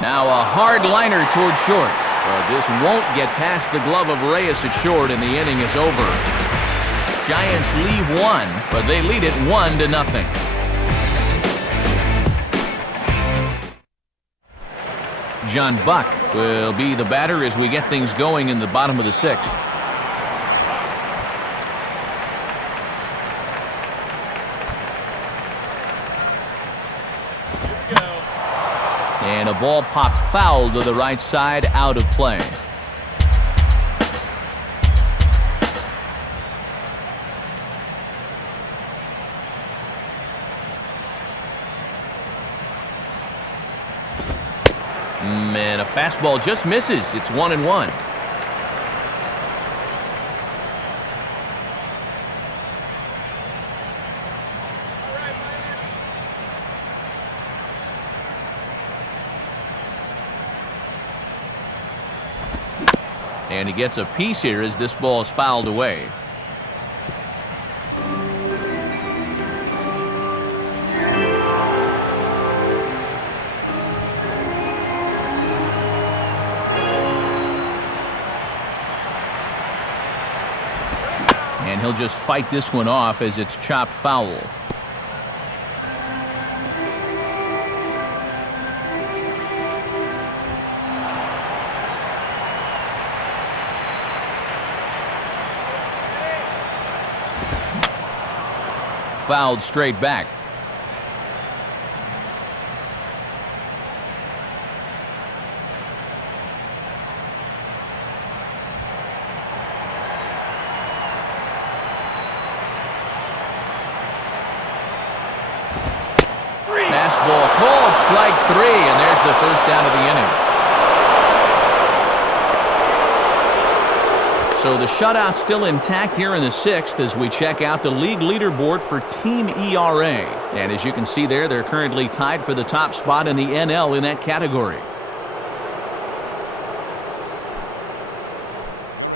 Now a hard liner toward short, but this won't get past the glove of Reyes at short, and the inning is over. Giants leave 1, but they lead it 1-0. John Buck will be the batter as we get things going in the bottom of the 6th. And a ball popped foul to the right side, out of play. And a fastball just misses. It's 1-1. And he gets a piece here as this ball is fouled away. And he'll just fight this one off as it's chopped foul. fouled straight back. Fastball called, strike 3, and there's the first out of the inning. So the shutout's still intact here in the 6th as we check out the league leaderboard for team ERA. And as you can see there, they're currently tied for the top spot in the NL in that category.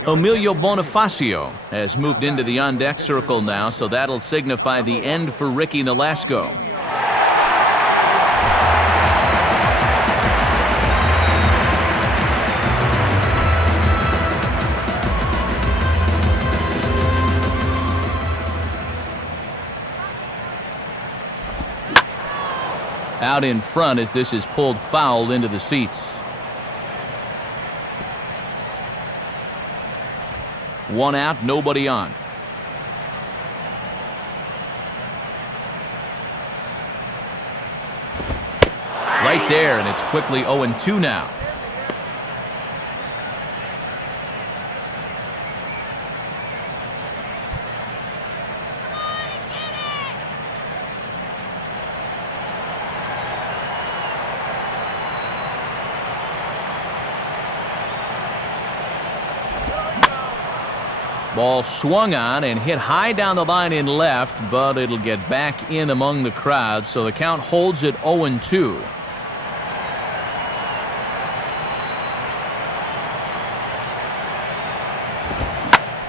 Emilio Bonifacio has moved into the on-deck circle now, so that'll signify the end for Ricky Nolasco. Out in front as this is pulled foul into the seats. 1 out, nobody on. Right there, and it's quickly 0-2 now. Ball swung on and hit high down the line in left, but it'll get back in among the crowd, so the count holds at 0-2.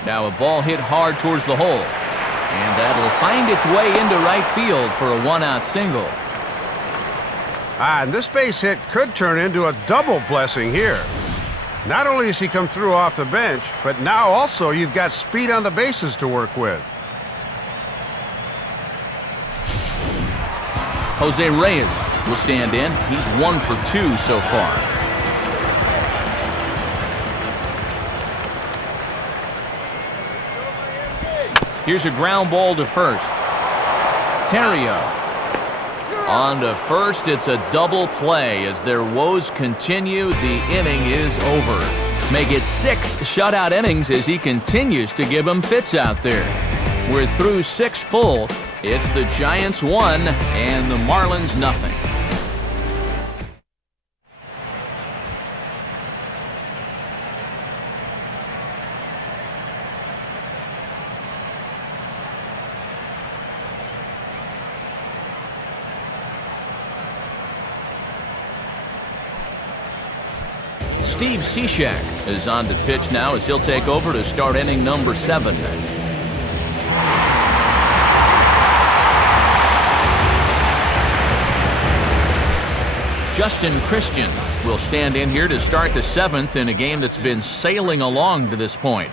Now a ball hit hard towards the hole, and that'll find its way into right field for a 1-out single. And this base hit could turn into a double blessing here. Not only has he come through off the bench, but now also you've got speed on the bases to work with. Jose Reyes will stand in. He's 1 for 2 so far. Here's a ground ball to first. Terrio on to first. It's a double play as their woes continue. The inning is over. Make it 6 shutout innings as he continues to give them fits out there. We're through 6 full. It's the Giants 1 and the Marlins nothing. Steve Cishek is on to pitch now as he'll take over to start inning number 7. Justin Christian will stand in here to start the 7th in a game that's been sailing along to this point.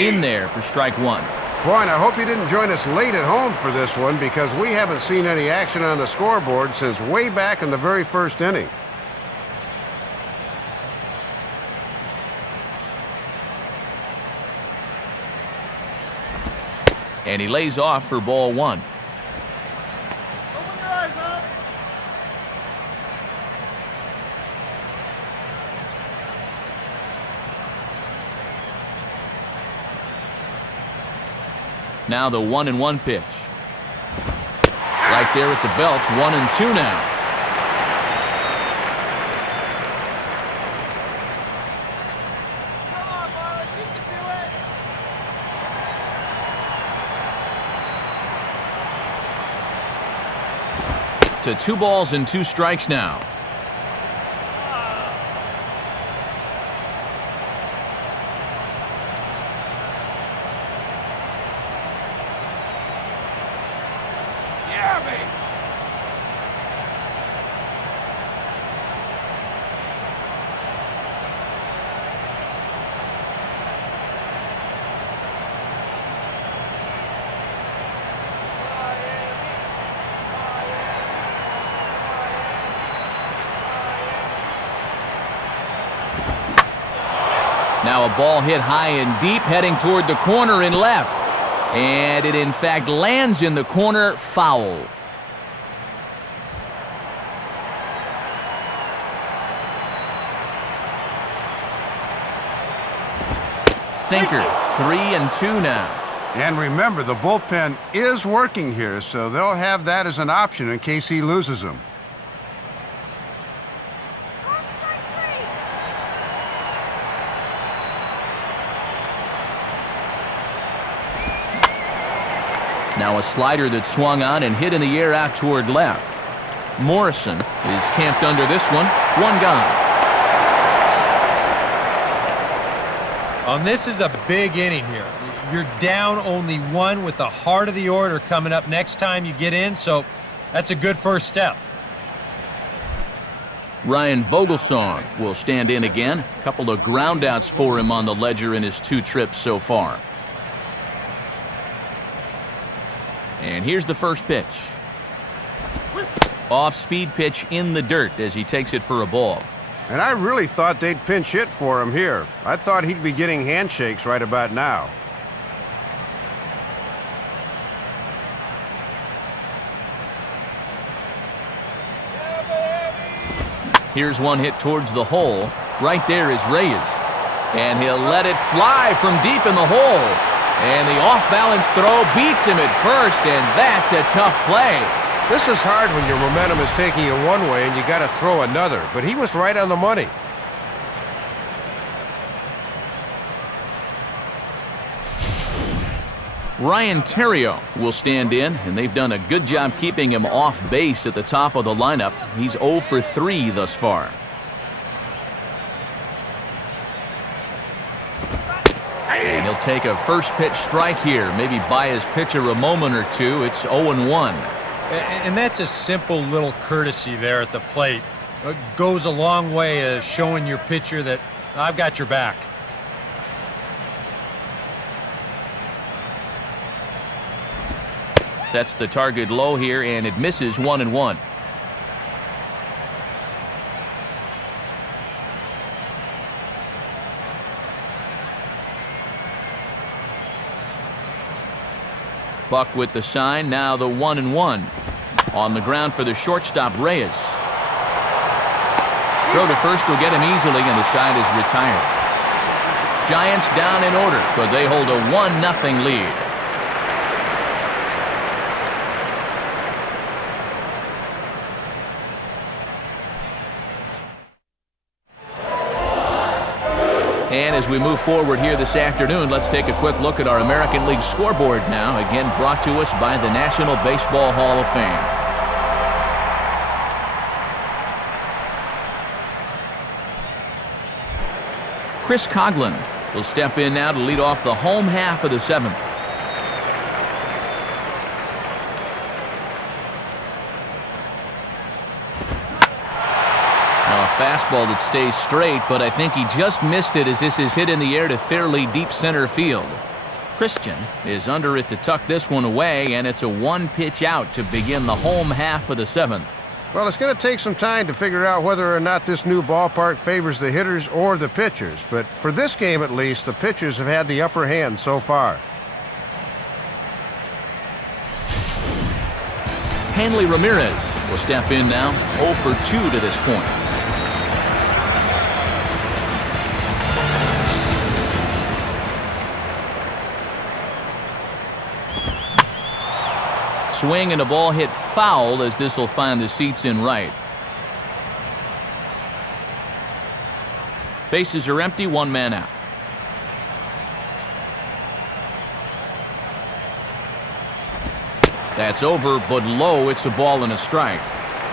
In there for strike 1. Boy, and I hope you didn't join us late at home for this one because we haven't seen any action on the scoreboard since way back in the very first inning. And he lays off for ball 1. Open your eyes up. Now the 1-1 pitch. Right there at the belt, 1-2 now. Come on, Marlins, you can do it. To 2 balls and 2 strikes now. Now Now a ball hit high and deep, heading toward the corner and left. And it in fact lands in the corner, foul. Sinker, 3-2 now. And remember, the bullpen is working here, so they'll have that as an option in case he loses them. Now a slider that swung on and hit in the air out toward left. Morrison is camped under this one. One gone. This is a big inning here. You're down only one with the heart of the order coming up next time you get in, so that's a good first step. Ryan Vogelsong will stand in again. A couple of groundouts for him on the ledger in his 2 trips so far. And here's the first pitch. Off-speed pitch in the dirt as he takes it for a ball. And I really thought they'd pinch hit for him here. I thought he'd be getting handshakes right about now. Here's one hit towards the hole. Right there is Reyes. And he'll let it fly from deep in the hole. And the off-balance throw beats him at first, and that's a tough play. This is hard when your momentum is taking you one way and you got to throw another, but he was right on the money. Ryan Theriot will stand in, and they've done a good job keeping him off base at the top of the lineup. He's 0 for 3 thus far. And he'll take a first pitch strike here, maybe buy his pitcher a moment or two. It's 0-1. And that's a simple little courtesy there at the plate. It goes a long way of showing your pitcher that I've got your back. Sets the target low here, and it misses 1-1. Buck with the sign, now the 1-1. On the ground for the shortstop, Reyes. Throw to first will get him easily, and the side is retired. Giants down in order, but they hold a 1-0 lead. And as we move forward here this afternoon, let's take a quick look at our American League scoreboard now, again brought to us by the National Baseball Hall of Fame. Chris Coghlan will step in now to lead off the home half of the 7th. Now a fastball that stays straight, but I think he just missed it as this is hit in the air to fairly deep center field. Christian is under it to tuck this one away, and it's a 1-pitch out to begin the home half of the 7th. Well, it's going to take some time to figure out whether or not this new ballpark favors the hitters or the pitchers, but for this game at least, the pitchers have had the upper hand so far. Hanley Ramirez will step in now, 0 for 2 to this point. Swing and a ball hit foul as this will find the seats in right. Bases are empty, 1 man out. That's over, but low. It's a ball and a strike.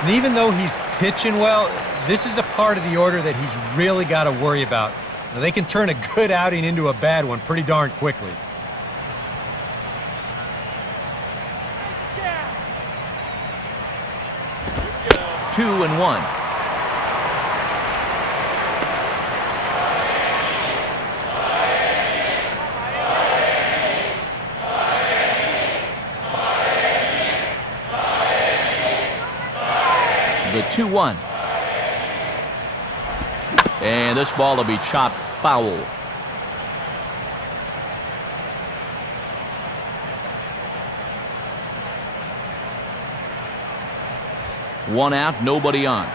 And even though he's pitching well, this is a part of the order that he's really got to worry about. Now, they can turn a good outing into a bad one pretty darn quickly. 2-1. The 2-1. And this ball will be chopped foul. 1 out, nobody on.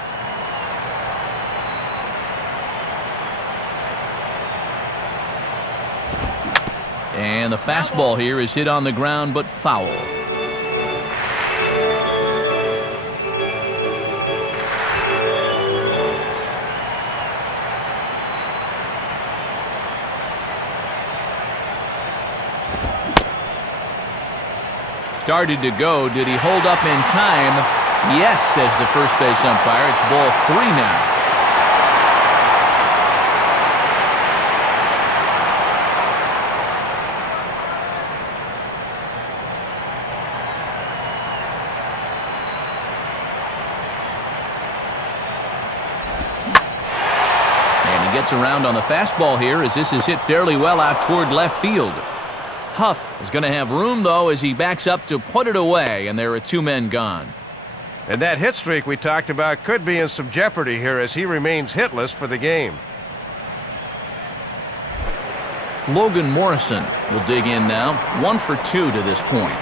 And the fastball here is hit on the ground, but foul. Started to go. Did he hold up in time? Yes, says the first base umpire. It's ball 3 now. And he gets around on the fastball here as this is hit fairly well out toward left field. Huff is going to have room, though, as he backs up to put it away, and there are 2 men gone. And that hit streak we talked about could be in some jeopardy here as he remains hitless for the game. Logan Morrison will dig in now. 1 for 2 to this point.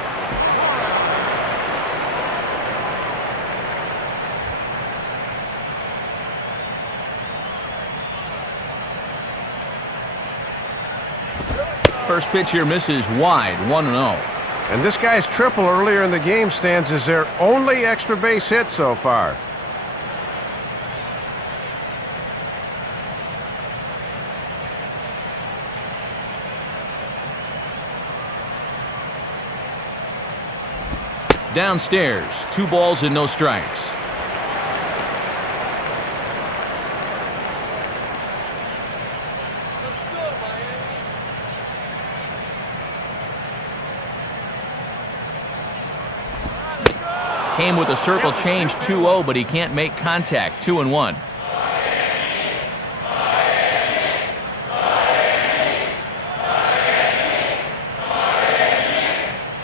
First pitch here misses wide, 1-0. And this guy's triple earlier in the game stands as their only extra base hit so far. Downstairs, 2 balls and no strikes. Came with a circle change 2-0, but he can't make contact. 2-1.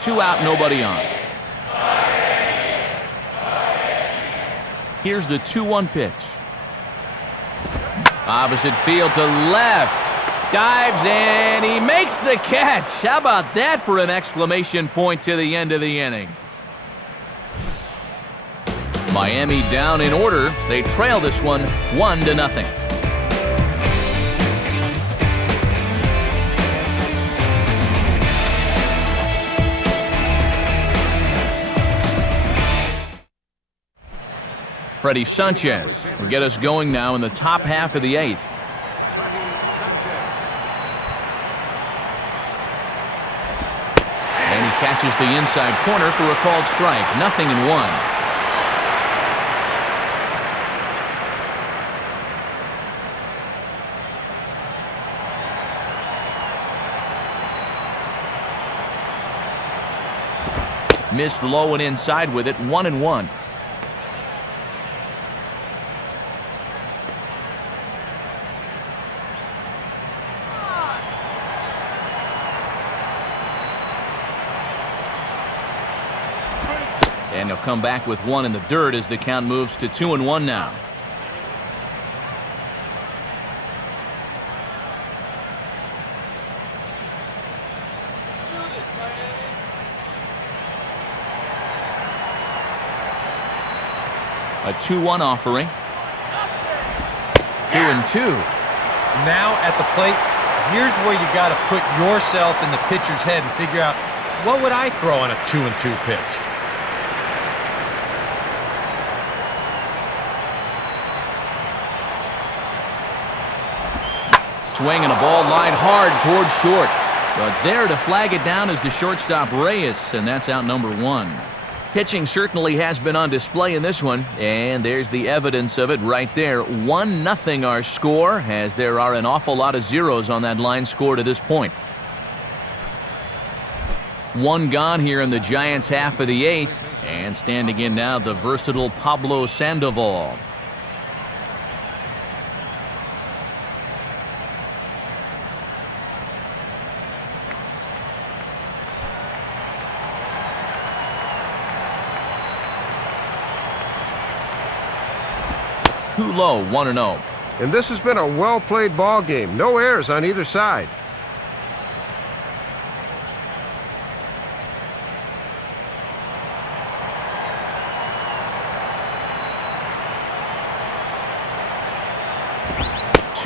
Two out, nobody on. Here's the 2-1 pitch. Opposite field to left. Dives and he makes the catch. How about that for an exclamation point to the end of the inning? Miami down in order. They trail this one 1-0. Freddie Sanchez will get us going now in the top half of the 8th. And he catches the inside corner for a called strike. 0-1. Missed low and inside with it. 1-1. And he'll come back with 1 in the dirt as the count moves to 2-1 now. A 2-1 offering. 2-2. Now at the plate, here's where you got to put yourself in the pitcher's head and figure out, what would I throw on a 2-2 pitch? Swinging a ball line hard towards short. But there to flag it down is the shortstop Reyes, and that's out number 1. Pitching certainly has been on display in this one, and there's the evidence of it right there. 1-0 our score, as there are an awful lot of zeros on that line score to this point. 1 gone here in the Giants' half of the 8th, and standing in now the versatile Pablo Sandoval. Too low, 1-0. And this has been a well-played ball game. No errors on either side.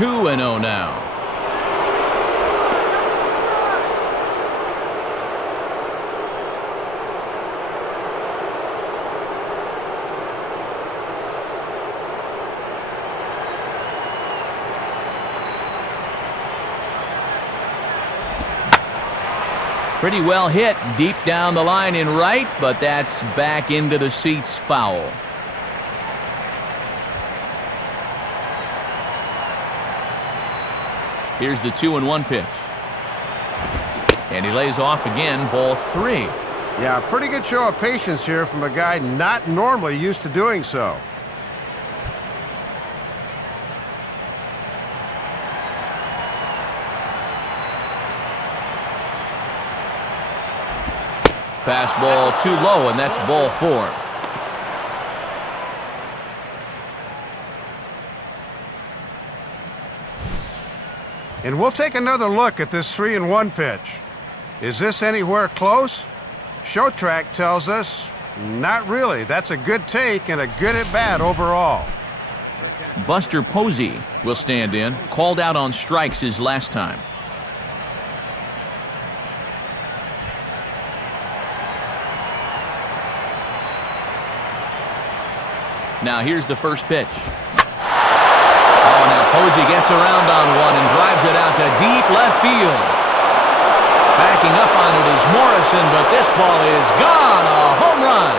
2-0 now. Pretty well hit deep down the line in right, but that's back into the seats, foul. Here's the 2-1 pitch. And he lays off again, ball 3. Yeah, pretty good show of patience here from a guy not normally used to doing so. Fastball too low, and that's ball 4. And we'll take another look at this 3-1 pitch. Is this anywhere close? Show track tells us not really. That's a good take and a good at-bat overall. Buster Posey will stand in, called out on strikes his last time. Now here's the first pitch. Oh, now Posey gets around on one and drives it out to deep left field. Backing up on it is Morrison, but this ball is gone. A home run.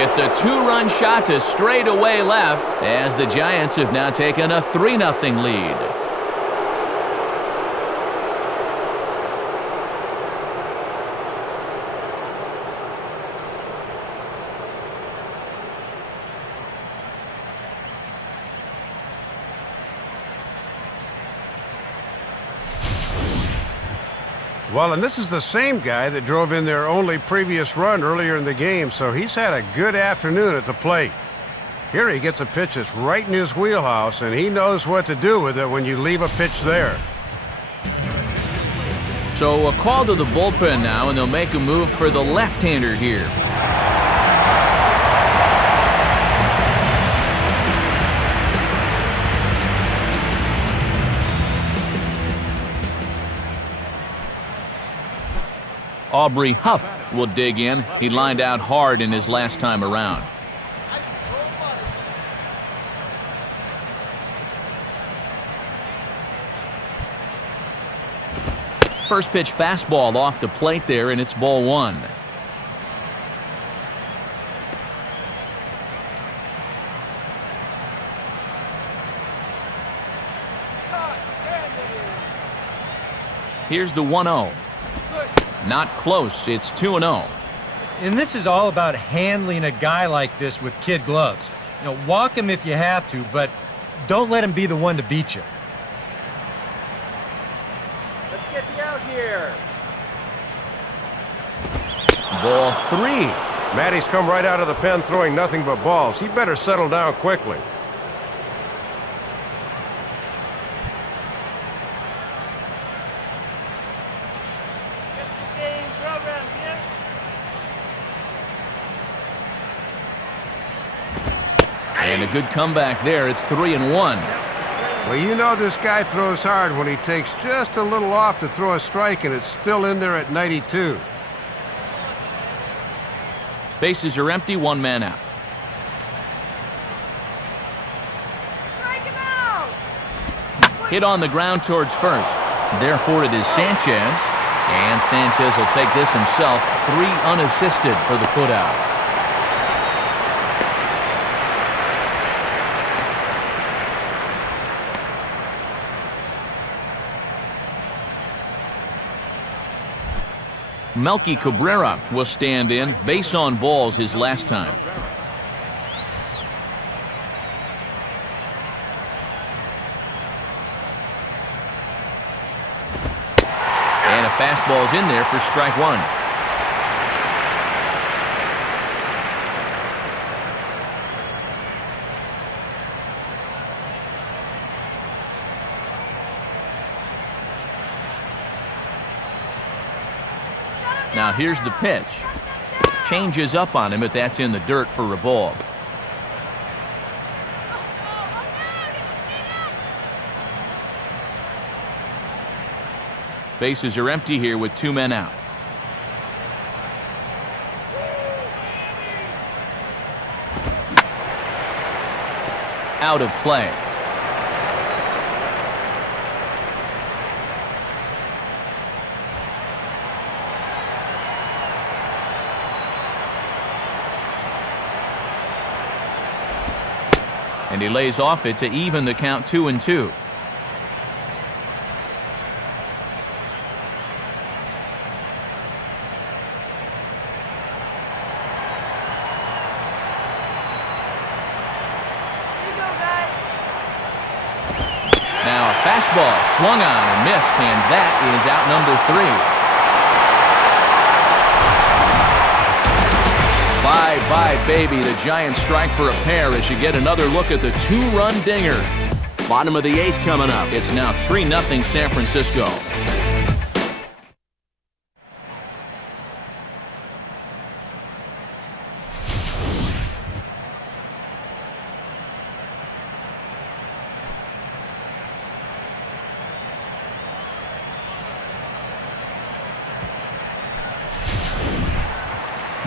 It's a 2-run shot to straightaway left as the Giants have now taken a 3-0 lead. Well, and this is the same guy that drove in their only previous run earlier in the game, so he's had a good afternoon at the plate. Here he gets a pitch that's right in his wheelhouse, and he knows what to do with it when you leave a pitch there. So a call to the bullpen now, and they'll make a move for the left-hander here. Aubrey Huff will dig in. He lined out hard in his last time around. First pitch fastball off the plate there, and it's ball 1. Here's the 1-0. Not close. It's 2-0. And this is all about handling a guy like this with kid gloves. You know, walk him if you have to, but don't let him be the one to beat you. Let's get you out here. Ball 3. Matty's come right out of the pen throwing nothing but balls. He better settle down quickly. And a good comeback there. It's 3-1. Well, you know this guy throws hard when he takes just a little off to throw a strike, and it's still in there at 92. Bases are empty, 1 man out. Strike him out. Hit on the ground towards first. Therefore, it is Sanchez. And Sanchez will take this himself. 3 unassisted for the putout. Melky Cabrera will stand in, base on balls his last time. And a fastball's in there for strike 1. Now here's the pitch. Changes up on him, but that's in the dirt for a ball. Bases are empty here with 2 men out. Out of play. And he lays off it to even the count 2-2. Now a fastball swung on and missed, and that is out number 3. Bye-bye, baby. The Giants strike for a pair as you get another look at the 2-run dinger. Bottom of the 8th coming up. It's now 3-0 San Francisco.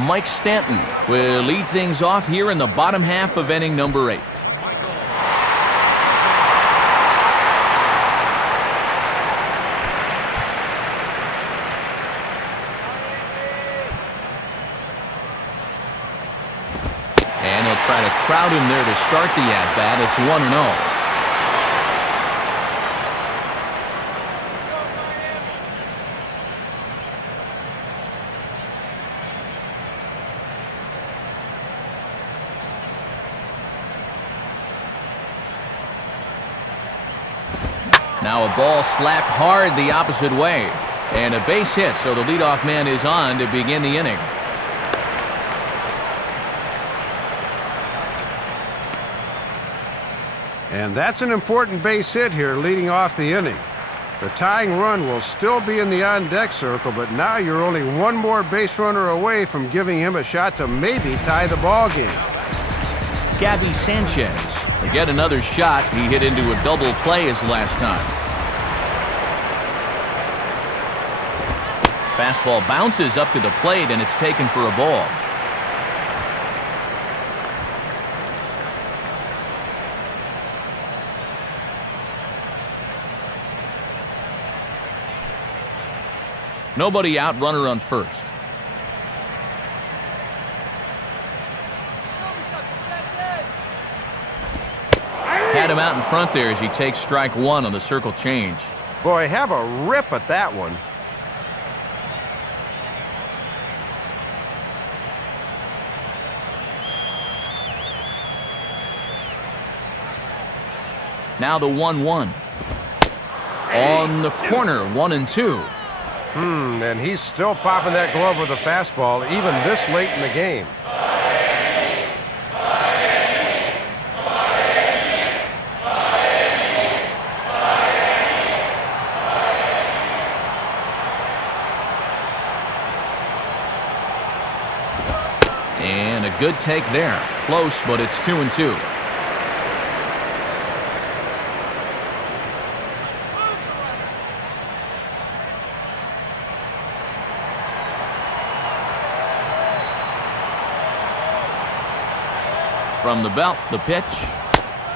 Mike Stanton will lead things off here in the bottom half of inning number 8. And he'll try to crowd him there to start the at-bat. It's 1-0. Now a ball slapped hard the opposite way. And a base hit, so the leadoff man is on to begin the inning. And that's an important base hit here leading off the inning. The tying run will still be in the on-deck circle, but now you're only one more base runner away from giving him a shot to maybe tie the ball game. Gabby Sanchez will get another shot. He hit into a double play his last time. Fastball bounces up to the plate, and it's taken for a ball. Nobody out, runner on first. Had him out in front there as he takes strike 1 on the circle change. Boy, have a rip at that one. Now the 1-1. On the corner, 1-2. And he's still popping that glove with a fastball even this late in the game. And a good take there. Close, but it's 2-2. From the belt, the pitch.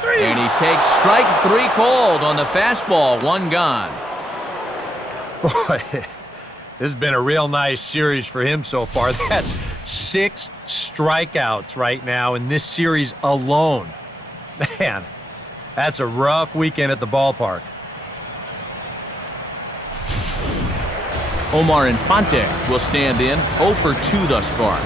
And he takes strike 3 cold on the fastball. 1 gone. Boy, this has been a real nice series for him so far. That's 6 strikeouts right now in this series alone. Man, that's a rough weekend at the ballpark. Omar Infante will stand in, 0 for 2 thus far.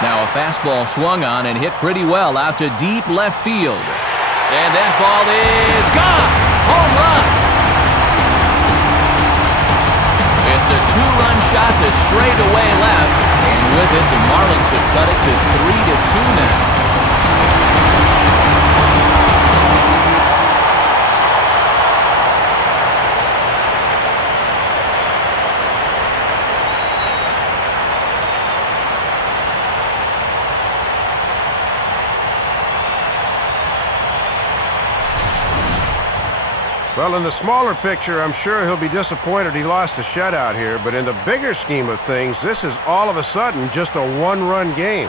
Now a fastball swung on and hit pretty well out to deep left field. And that ball is gone! Home run! It's a 2-run shot to straightaway left. And with it, the Marlins have cut it to 3-2 now. Well, in the smaller picture, I'm sure he'll be disappointed he lost the shutout here, but in the bigger scheme of things, this is all of a sudden just a one-run game.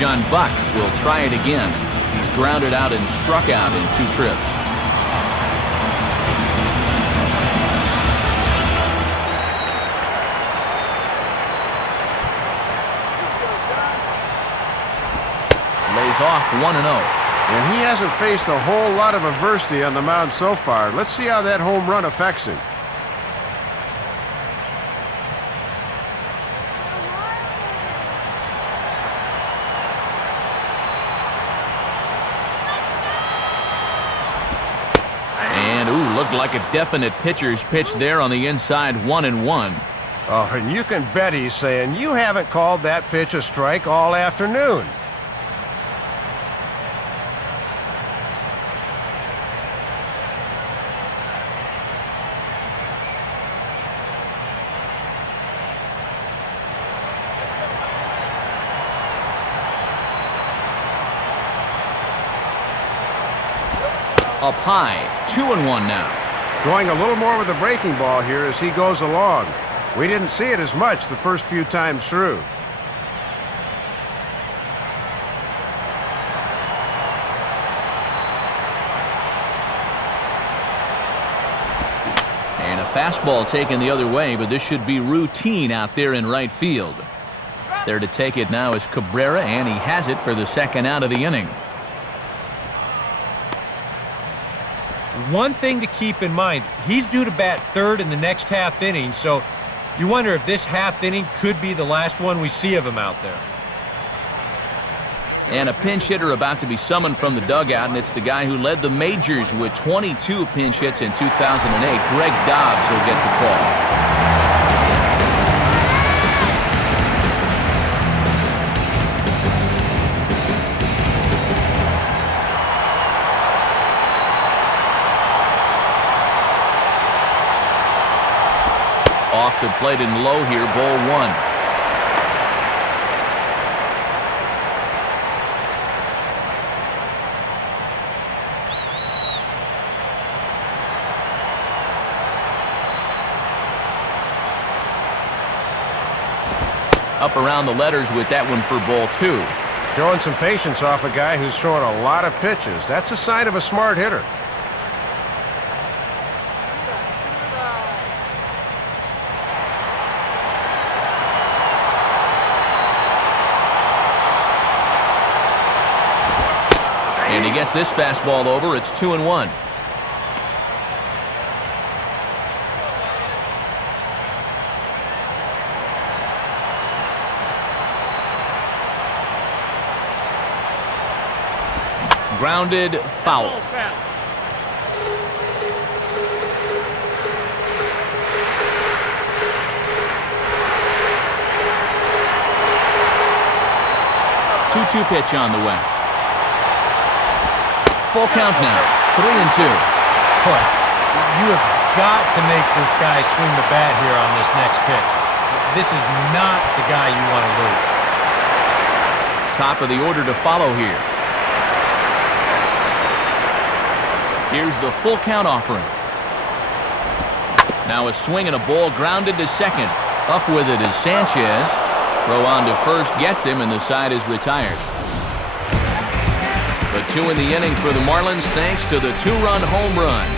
John Buck will try it again. He's grounded out and struck out in 2 trips. Lays off 1-0. And he hasn't faced a whole lot of adversity on the mound so far. Let's see how that home run affects him. And, looked like a definite pitcher's pitch there on the inside, 1-1. Oh, and you can bet he's saying, you haven't called that pitch a strike all afternoon. Up high, 2-1 now. Going a little more with the breaking ball here as he goes along. We didn't see it as much the first few times through. And a fastball taken the other way, but this should be routine out there in right field. There to take it now is Cabrera, and he has it for the second out of the inning. One thing to keep in mind, he's due to bat third in the next half inning, so you wonder if this half inning could be the last one we see of him out there. And a pinch hitter about to be summoned from the dugout, and it's the guy who led the majors with 22 pinch hits in 2008. Greg Dobbs will get the call. Off the plate and low here, ball 1. Up around the letters with that one for ball 2. Showing some patience off a guy who's thrown a lot of pitches. That's a sign of a smart hitter. And he gets this fastball over. It's 2-1. Grounded, foul. Two pitch on the way. Full count now, 3-2. Boy, you have got to make this guy swing the bat here on this next pitch. This is not the guy you want to lose. Top of the order to follow here. Here's the full count offering. Now a swing and a ball grounded to second. Up with it is Sanchez. Throw on to first gets him, and the side is retired. The 2 in the inning for the Marlins thanks to the 2-run home run.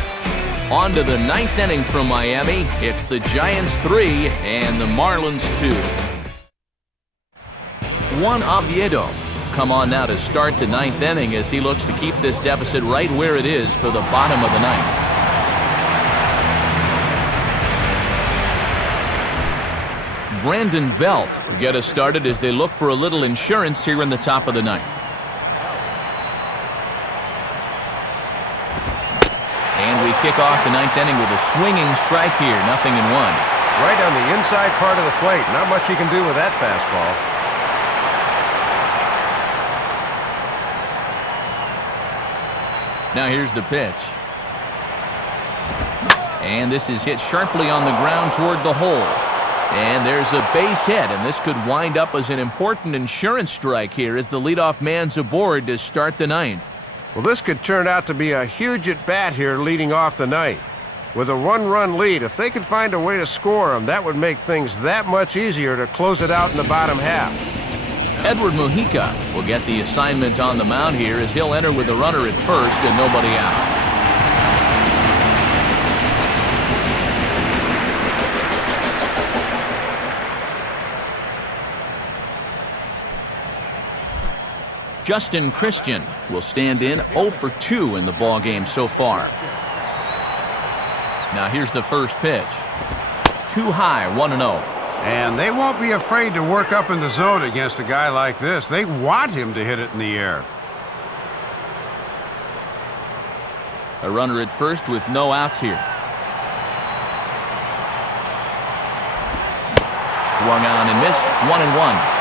On to the 9th inning from Miami. It's the Giants 3 and the Marlins 2. Juan Oviedo come on now to start the 9th inning as he looks to keep this deficit right where it is for the bottom of the 9th. Brandon Belt will get us started as they look for a little insurance here in the top of the 9th. And we kick off the 9th inning with a swinging strike here, 0-1. Right on the inside part of the plate. Not much you can do with that fastball. Now here's the pitch. And this is hit sharply on the ground toward the hole. And there's a base hit, and this could wind up as an important insurance strike here as the leadoff man's aboard to start the ninth. Well, this could turn out to be a huge at-bat here leading off the ninth. With a one-run lead, if they could find a way to score them, that would make things that much easier to close it out in the bottom half. Edward Mujica will get the assignment on the mound here as he'll enter with a runner at first and nobody out. Justin Christian will stand in 0 for 2 in the ballgame so far. Now here's the first pitch. Too high, 1-0. And they won't be afraid to work up in the zone against a guy like this. They want him to hit it in the air. A runner at first with no outs here. Swung on and missed, 1-1.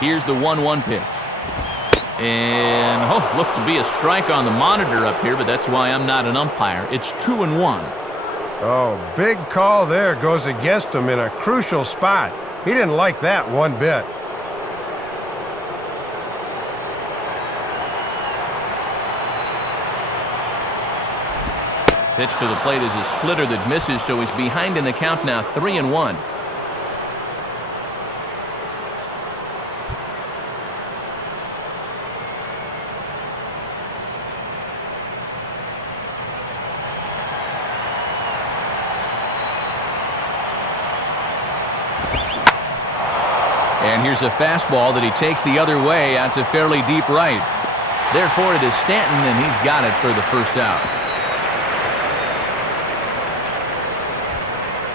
Here's the 1-1 pitch. And, looked to be a strike on the monitor up here, but that's why I'm not an umpire. It's 2-1. Oh, big call there goes against him in a crucial spot. He didn't like that one bit. Pitch to the plate is a splitter that misses, so he's behind in the count now, 3-1. And here's a fastball that he takes the other way out to fairly deep right. Therefore, it is Stanton, and he's got it for the first out.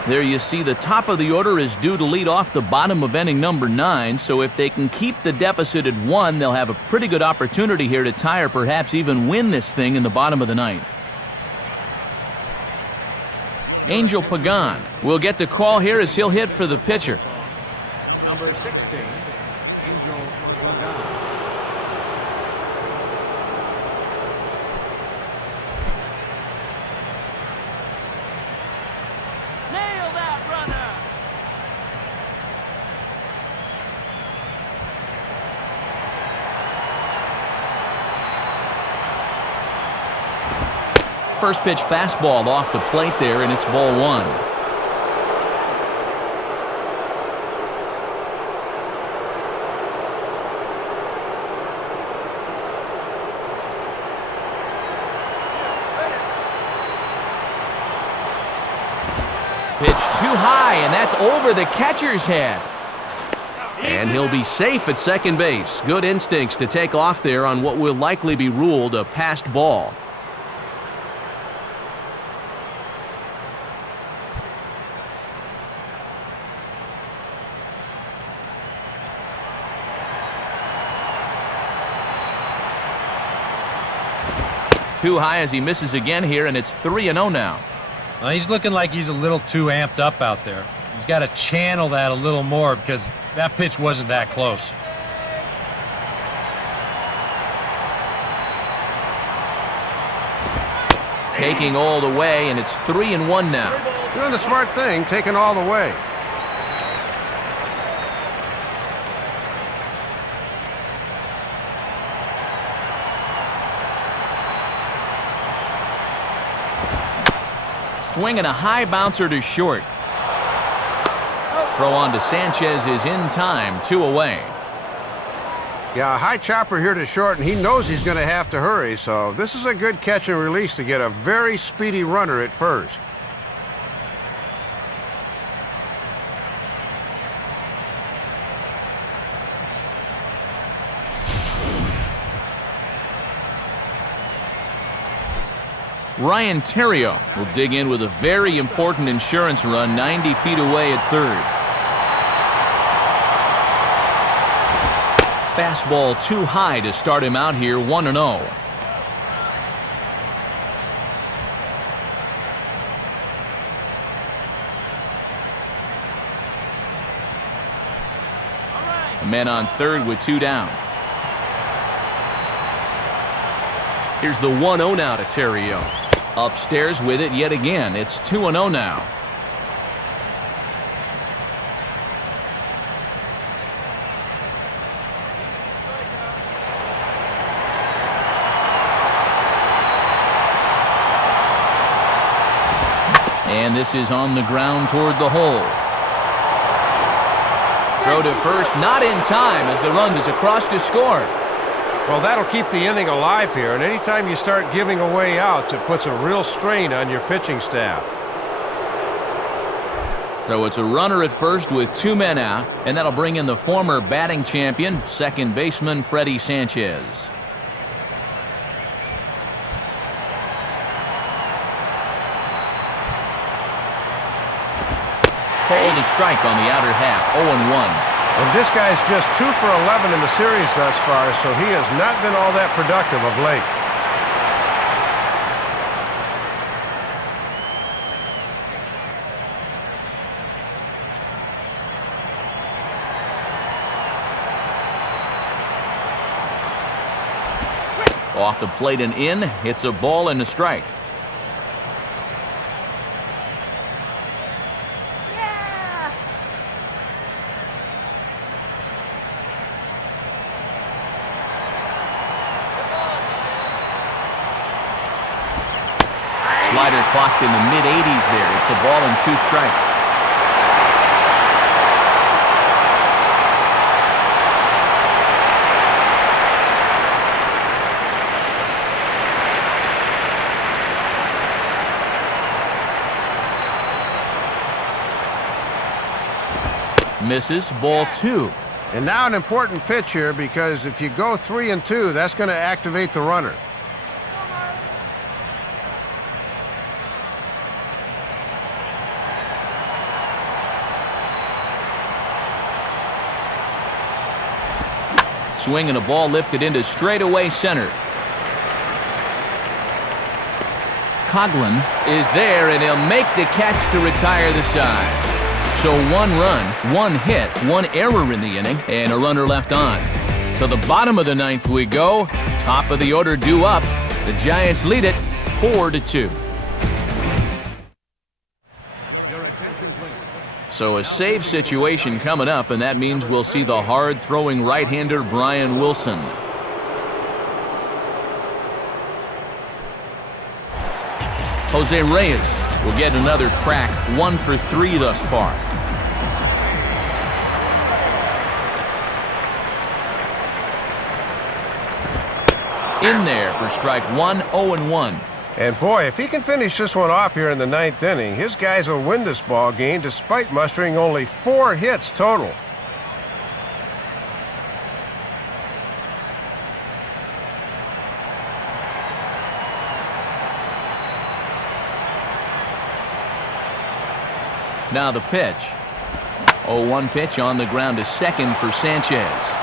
There you see the top of the order is due to lead off the bottom of inning number 9, so if they can keep the deficit at 1, they'll have a pretty good opportunity here to tie or perhaps even win this thing in the bottom of the ninth. Angel Pagan will get the call here as he'll hit for the pitcher. Number 16, Angel Pagan. Nail that runner! First pitch fastball off the plate there, and it's ball 1. Pitch too high, and that's over the catcher's head. And he'll be safe at second base. Good instincts to take off there on what will likely be ruled a passed ball. Too high as he misses again here, and it's 3-0 now. Well, he's looking like he's a little too amped up out there. He's got to channel that a little more because that pitch wasn't that close. Taking all the way, and it's 3-1 now. Doing the smart thing, taking all the way. Swinging a high bouncer to short. Throw on to Sanchez is in time, 2 away. Yeah, a high chopper here to short, and he knows he's going to have to hurry, so this is a good catch and release to get a very speedy runner at first. Ryan Theriot will dig in with a very important insurance run 90 feet away at third. Fastball too high to start him out here, 1-0. Men on third with 2 down. Here's the 1-0 now to Terrio. Upstairs with it yet again. It's 2-0 now. And this is on the ground toward the hole. Throw to first, not in time as the run is across to score. Well, that'll keep the inning alive here, and anytime you start giving away outs, it puts a real strain on your pitching staff. So it's a runner at first with 2 men out, and that'll bring in the former batting champion, second baseman Freddie Sanchez. Called a strike on the outer half, 0-1. And this guy's just 2 for 11 in the series thus far, so he has not been all that productive of late. Off the plate and in, hits a ball and a strike. Slider clocked in the mid-80s there. It's a ball and 2 strikes. Misses, ball 2. And now an important pitch here, because if you go 3-2, that's going to activate the runner. Swing and a ball lifted into straightaway center. Coughlin is there, and he'll make the catch to retire the side. So 1 run, 1 hit, 1 error in the inning, and a runner left on. To the bottom of the 9th we go. Top of the order due up. The Giants lead it 4-2. So a save situation coming up, and that means we'll see the hard-throwing right-hander Brian Wilson. Jose Reyes will get another crack, 1 for 3 thus far. In there for strike 1, 0-1. And boy, if he can finish this one off here in the 9th inning, his guys will win this ball game despite mustering only 4 hits total. Now the pitch. 0-1 pitch on the ground to second for Sanchez.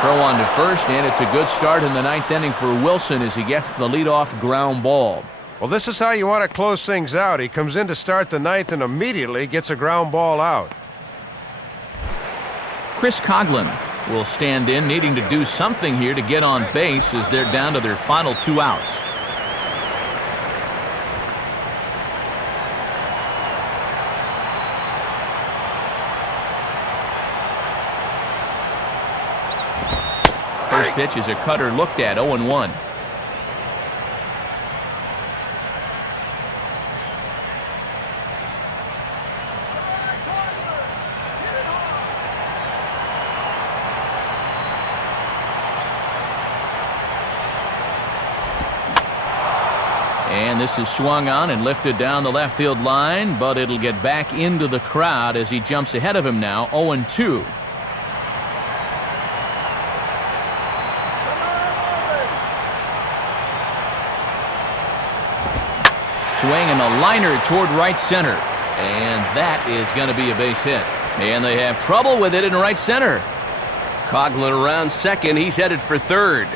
Throw on to first, and it's a good start in the 9th inning for Wilson as he gets the leadoff ground ball. Well, this is how you want to close things out. He comes in to start the 9th and immediately gets a ground ball out. Chris Coughlin will stand in, needing to do something here to get on base as they're down to their final 2 outs. First pitch is a cutter looked at, 0-1. And this is swung on and lifted down the left field line, but it'll get back into the crowd as he jumps ahead of him now, 0-2. Swing and a liner toward right center. And that is going to be a base hit. And they have trouble with it in right center. Coughlin around second. He's headed for third.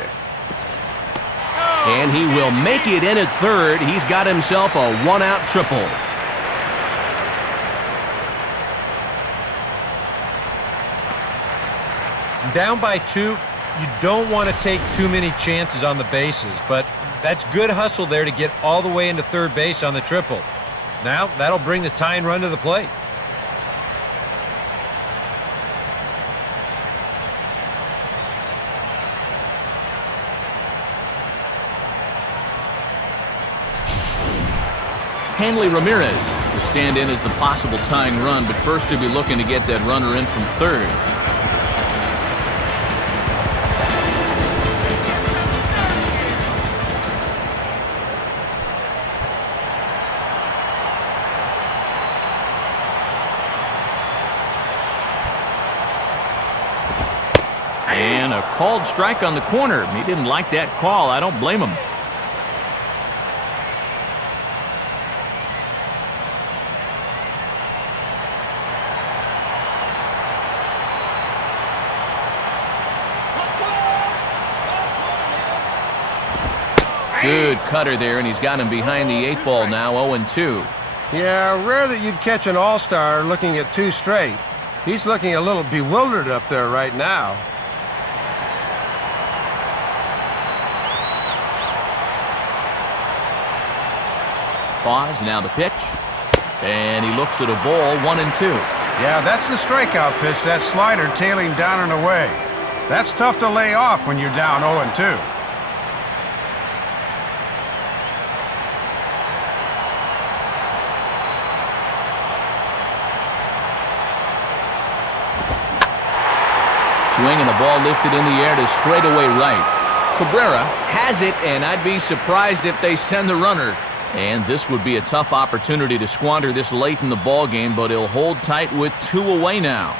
And he will make it in at third. He's got himself a 1-out triple. down by 2, you don't want to take too many chances on the bases, but that's good hustle there to get all the way into third base on the triple. Now, that'll bring the tying run to the plate. Hanley Ramirez will stand in as the possible tying run, but first he'll be looking to get that runner in from third. And a called strike on the corner. He didn't like that call. I don't blame him. Good cutter there, and he's got him behind the 8 ball now, 0-2. Yeah, rare that you'd catch an all-star looking at 2 straight. He's looking a little bewildered up there right now. Pause, now the pitch. And he looks at a ball, 1-2. Yeah, that's the strikeout pitch, that slider tailing down and away. That's tough to lay off when you're down 0-2. Swing and the ball lifted in the air to straightaway right. Cabrera has it, and I'd be surprised if they send the runner. And this would be a tough opportunity to squander this late in the ball game, but he'll hold tight with 2 away now.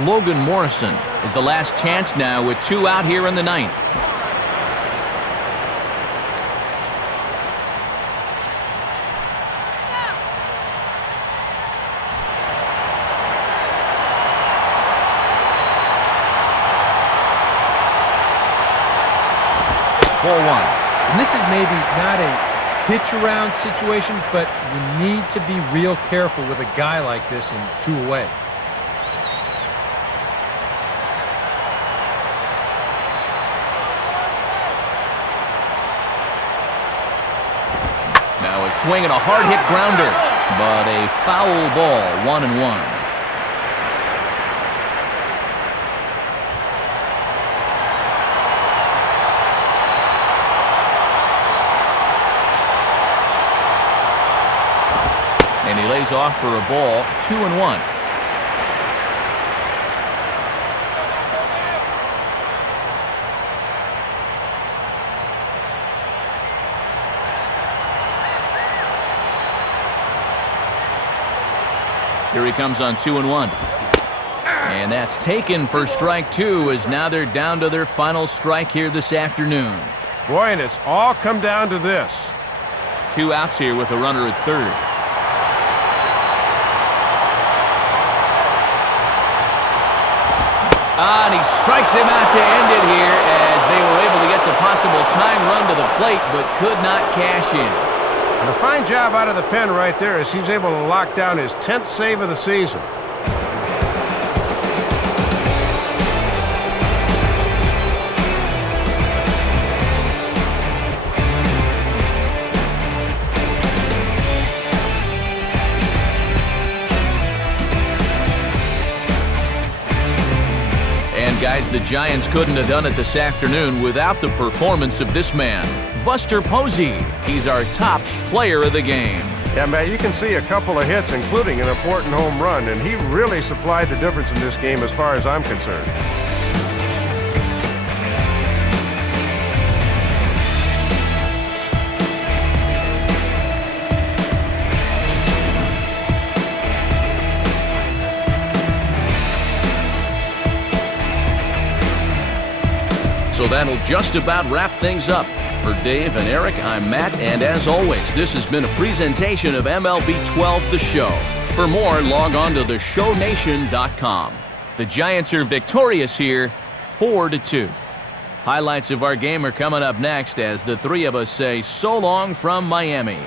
Logan Morrison is the last chance now with 2 out here in the 9th. And this is maybe not a pitch-around situation, but you need to be real careful with a guy like this in 2 away. Now a swing and a hard-hit grounder, but a foul ball, 1-1. And he lays off for a ball, 2-1. Here he comes on 2-1. And that's taken for strike 2, as now they're down to their final strike here this afternoon. Boy, and it's all come down to this. 2 outs here with a runner at third. And he strikes him out to end it here, as they were able to get the possible tying run to the plate, but could not cash in. And a fine job out of the pen right there, as he's able to lock down his 10th save of the season. Guys, the Giants couldn't have done it this afternoon without the performance of this man, Buster Posey. He's our tops player of the game. Yeah, man, you can see a couple of hits, including an important home run, and he really supplied the difference in this game as far as I'm concerned. So that'll just about wrap things up. For Dave and Eric, I'm Matt, and as always, this has been a presentation of MLB 12 The Show. For more, log on to theshownation.com. The Giants are victorious here, 4-2. Highlights of our game are coming up next as the 3 of us say so long from Miami.